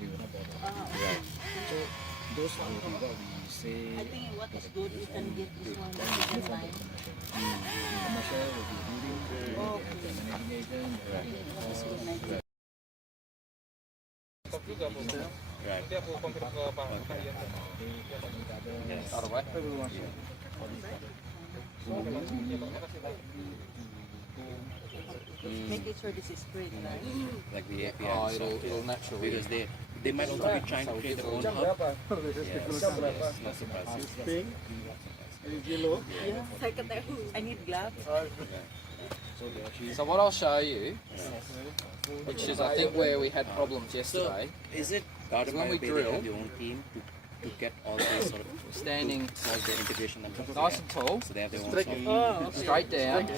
you will not bother. Right. So those are what we say. I think what is good, you can get this one at the same time. Commercial will be building, they have the managing agent, they have the cost. Right. Out of way. Make it sure this is straight, right? Like the API. Oh, software. it'll naturally. Because they might also be trying to create their own hub. Yes, not surprising. Pink. Yellow. I need gloves. So what I'll show you, which is I think where we had problems So, yesterday, is it Garden when we by Bay, they drill- have their own team to get all these sort of standing all the integration themselves? nice and tall, So they have their own Straight. software. straight down,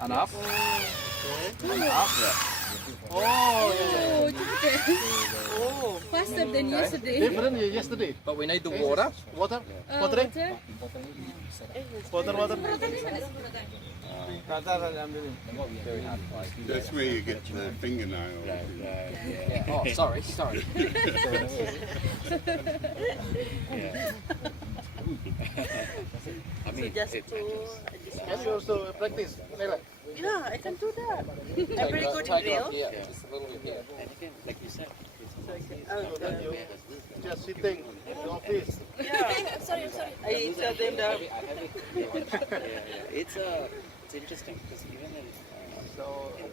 and up, and up. Oh, yeah. Oh, Oh. faster than yesterday. Different yesterday. But we need the water. Water. Oh, Watering. water? Water. Very hard to play. That's where you get the fingernail. Yeah. Oh, sorry. Yeah. I mean, Just it's to. Can you also practice? Nela? Yeah, I can do that. I'm Take very it good up, in drill. yeah, just a little bit here. and again, like you said, Just sitting in the office. Yeah. I'm sorry. I tell them that. it's interesting because even in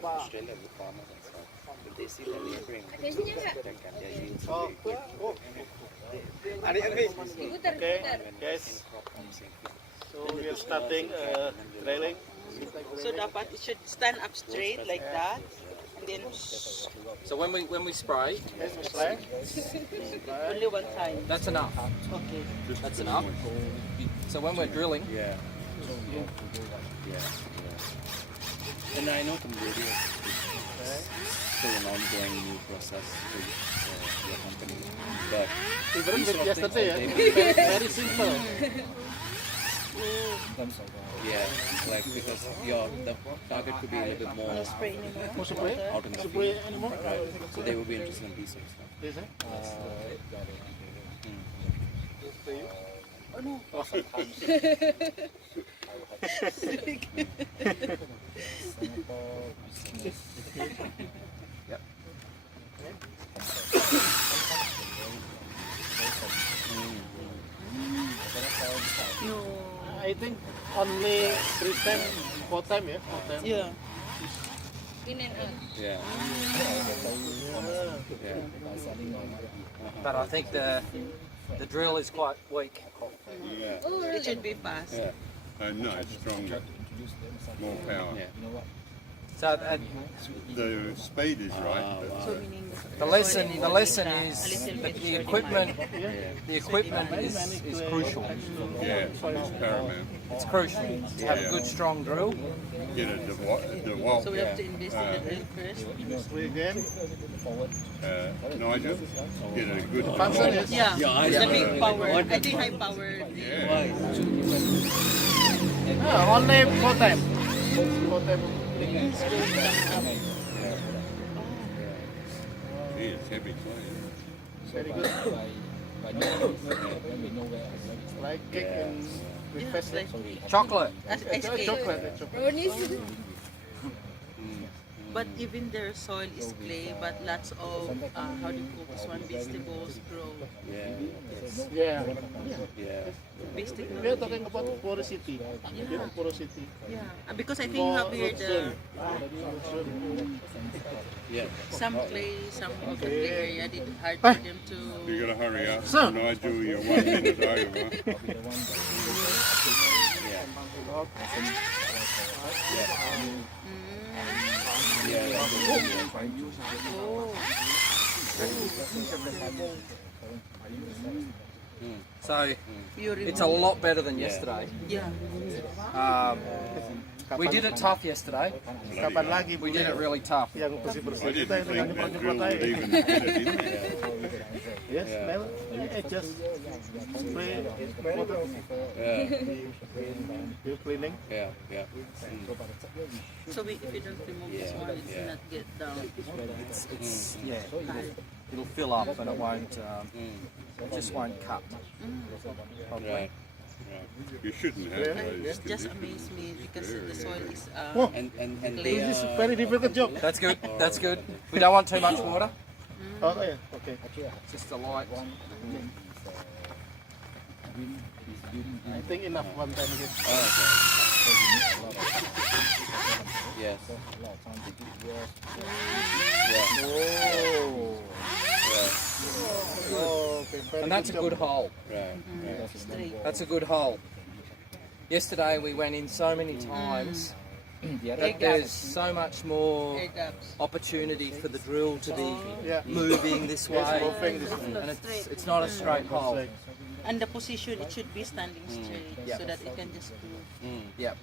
Australia with farmers and stuff, if they see the neighboring Attention nggak? their yields Oh, will be good. oh. Putar, Okay, putar. guys. Same crop on the same field. So we are starting drilling. So dapat it should stand up straight like that. And then So when we spray, Right? only one time. that's enough. Okay. That's enough. So when we're drilling, Yeah. And I know from radio it's still an ongoing new process for your company. But Different these with sort of things yesterday. are Very simple. yeah, like because the target could be a little bit more Spray anymore. More spray? out in the Spray field. anymore? So they will be interested in these sort of stuff. This, eh? after you? Oh no. Oh, sometimes. Yep. No. I think only 3 times, 4 times, yeah? 4 times. Yeah. In and out. Yeah. Yeah. But I think the drill is quite weak. Yeah. Oh, It really? should be fast. Yeah. No, stronger. More power. Yeah. So The speed is right, but So meaning the lesson is a little that bit the short equipment demand. is crucial. yeah, it's paramount. It's crucial to have a good strong drill. Get a DeWalt. So we have to invest in the drill first. Three again. Nigel, get a good Function DeWalt. is Yeah, Yeah, it's the big power. I think high power. Yeah. only 4 times. 4 times. Gee, it's heavy clay. Very good. Like cake and with Yeah, pastry. like Chocolate. ice cake. Chocolate. Brownies. But even their soil is clay, but lots of how do you call this one? Vegetables grow. Yeah. Basic We are talking about porosity. Porosity. Yeah, because I think you have here the Yeah. some clay, some of the clay area did hard for them to. You gotta hurry up. Sir. Nigel, you're 1 minute over. So You it's a lot better than yesterday. Yeah. We did it tough yesterday. Kapan lagi We did it really tough. yang bersih-bersih I kita didn't yang think that nyemprot-nyemprot drill would aja. even fit it in there. Yes, never. It just spray water. You cleaning. Yeah. So if you don't remove this one, it's not get down. It's it'll fill up and it won't it just won't cut. Right. You shouldn't have those. It just amazed me because the soil is Oh, And clay. this is a very difficult job. that's good. That's good. We don't want too much water. Oh, yeah. Okay. Just a light. I think enough one time again. Yes. Oh, okay. Very And that's a good job. hole. Straight. That's a good hole. Yesterday we went in so many times that there's so much more Air gaps. opportunity for the drill to be Yeah. moving this way, moving this way. and it's not a straight hole. And the position, it should be standing straight Yeah. so that it can just go. Yep.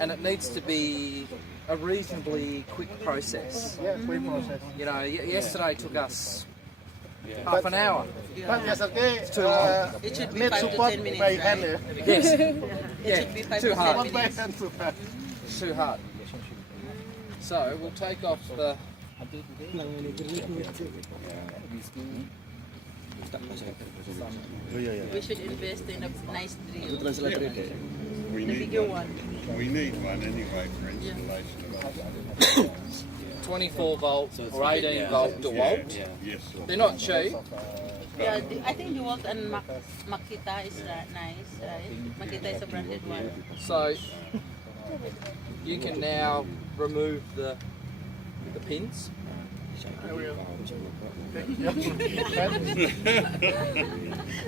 And it needs to be a reasonably quick process. Yeah, quick process. You know, yesterday took us half an hour. But yesterday, too long. It should be need 5 to support 10 minutes, by right? hand. Yes. It should be 5 too to 10 hard. Support by minutes. hand too hard. It's too hard. So we'll take off the. We should invest in a nice drill. We The need bigger one. one. We need one anyway for installation of 24 volt or 18 volt DeWalt. Yes, sir. They're not cheap. Yeah, I think the Walt and Makita is nice, right? Makita is a branded one. So you can now remove the pins.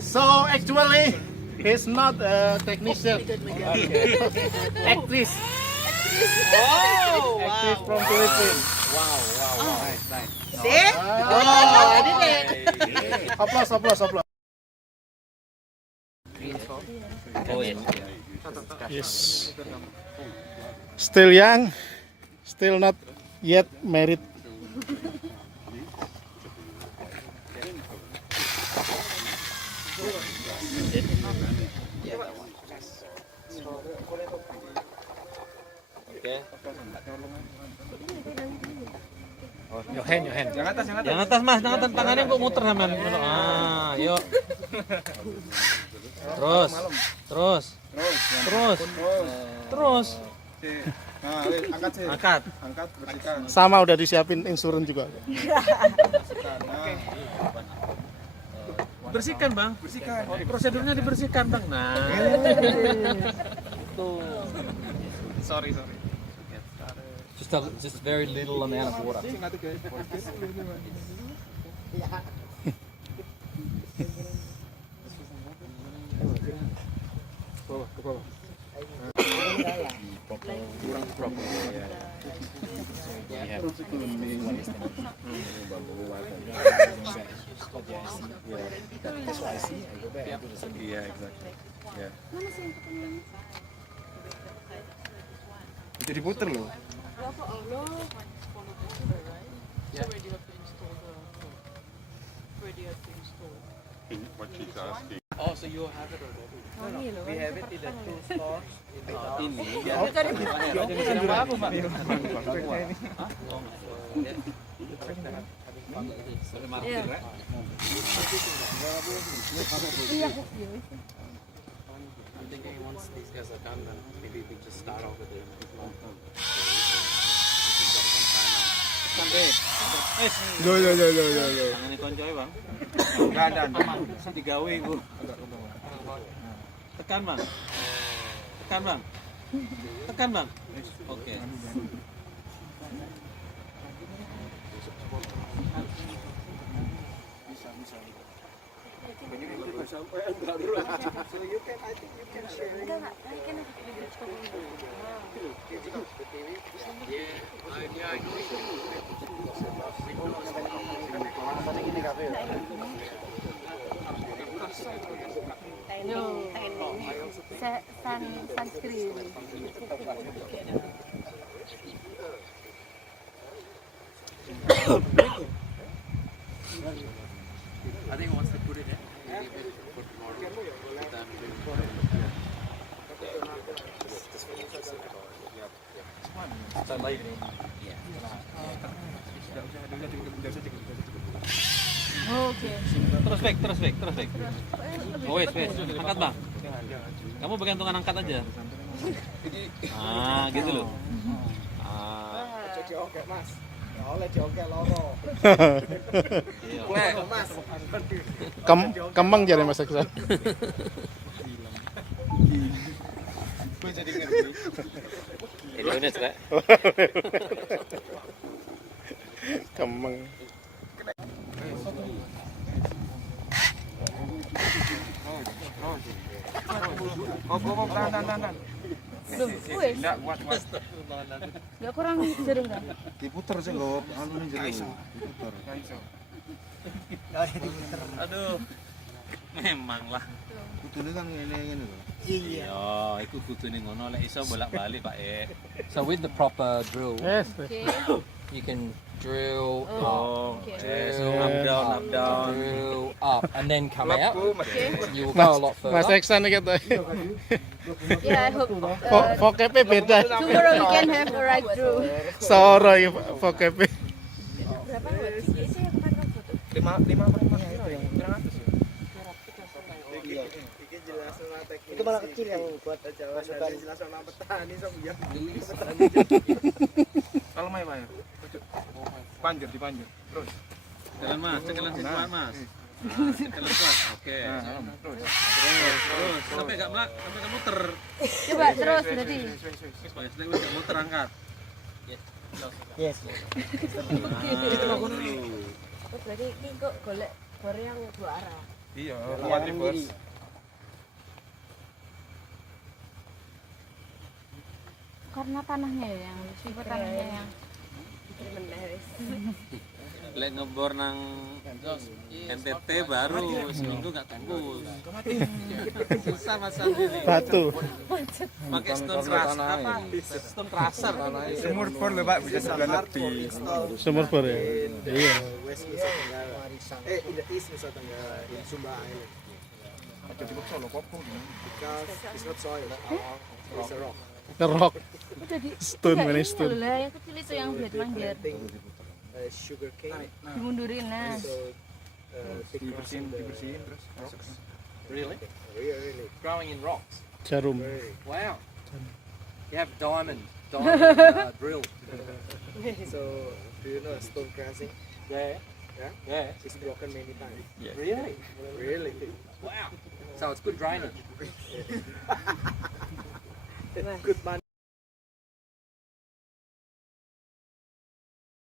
So actually, he's not a technician. Actress. Oh, Actress wow. from Philippines. Wow. Nice. See? Oh, I did it. applause, applause, applause. Yes. Still young, still not yet married. Okay. Your hand. Yang atas. Yang atas mas, yang atas tangannya kok muter sampean. Ah, yuk. Terus. Nah, angkat sih. Angkat, bersihkan. Sama udah disiapin insurans juga. bersihkan bang. Prosedurnya dibersihkan bang. Nah. Tuh. Sorry. Just very little amount of water. Itu diputer loh. What she's asking. Oh, so you have it already? We have it in the 2 stores in Ini. I'm thinking once these guys are done, then maybe we just start off with the Yo. Tangannya koncoy bang. Gadan. Digawe bu. Tekan bang. Oke. Sunscreen. I think once they put it in, they leave it for tomorrow. Then we'll so leave it in. Oke. Terus back. Oh, wes. Angkat bang. Kamu bagian tukang angkat aja. Ah, gitu loh. Oke, Mas. Oleh joget loro. Mas. Kembang jadi Mas Aksan. Gue jadi ngerti. Ini udah Kak. Kembang. Tahan. Wes. Enggak kuat. Enggak kurang sering kan? Diputer sih enggak anu jero. Diputer. Aduh. Memang lah. Kudune kan ngene lho. Iya, iku kudune ngono lek iso bolak-balik Pak So with the proper drill, Yes. Oke. you can drill up down. drill up, and then come out. Okay. You will go a lot Mas further. Aksan kata. Yeah, I hope Vokapnya beda. tomorrow we can have a ride through. Soro ya vokapnya. Berapa? Itu yang kemarin foto. 5 per 5 itu yang kurang atas ya. Itu malah kecil yang buat aja masukan jelas sama petani sama ya. Kalau main Pak ya. Panjur dipanjur. Terus. Jalan Mas, jalan kuat Mas. Jalan kuat. Oke. Terus sampai enggak muter. Coba terus berarti. Wes lek wis muter angkat. Yes. Itu Oh, berarti ini kok golek gore yang dua arah. Iya, kuat reverse. Karena tanahnya ya yang sifat tanahnya yang Lek ngebor nang NTT baru seminggu nggak tembus. Susah masalah ini. Batu. Pakai stone crusher apa? Stone crusher. Sumur bor lho Pak, bisa sebulan lebih. Sumur bor ya. Iya. West Nusa Tenggara. In the East Nusa Tenggara, in Sumba Island. Jadi kok solo kok because it's not soil, it's a rock. Rock. jadi Stone mana stone. lah yang kecil itu yang buat manjir. sugar cane. Dimundurin nah. So big cross in the rocks. Really? Really. Growing in rocks. Jarum. Very. Wow. You have diamond drill. So do you know stone crossing? Yeah. Yeah. Yeah. It's broken many times. Yeah. Really? Really. Wow. So it's good drainage. Good money.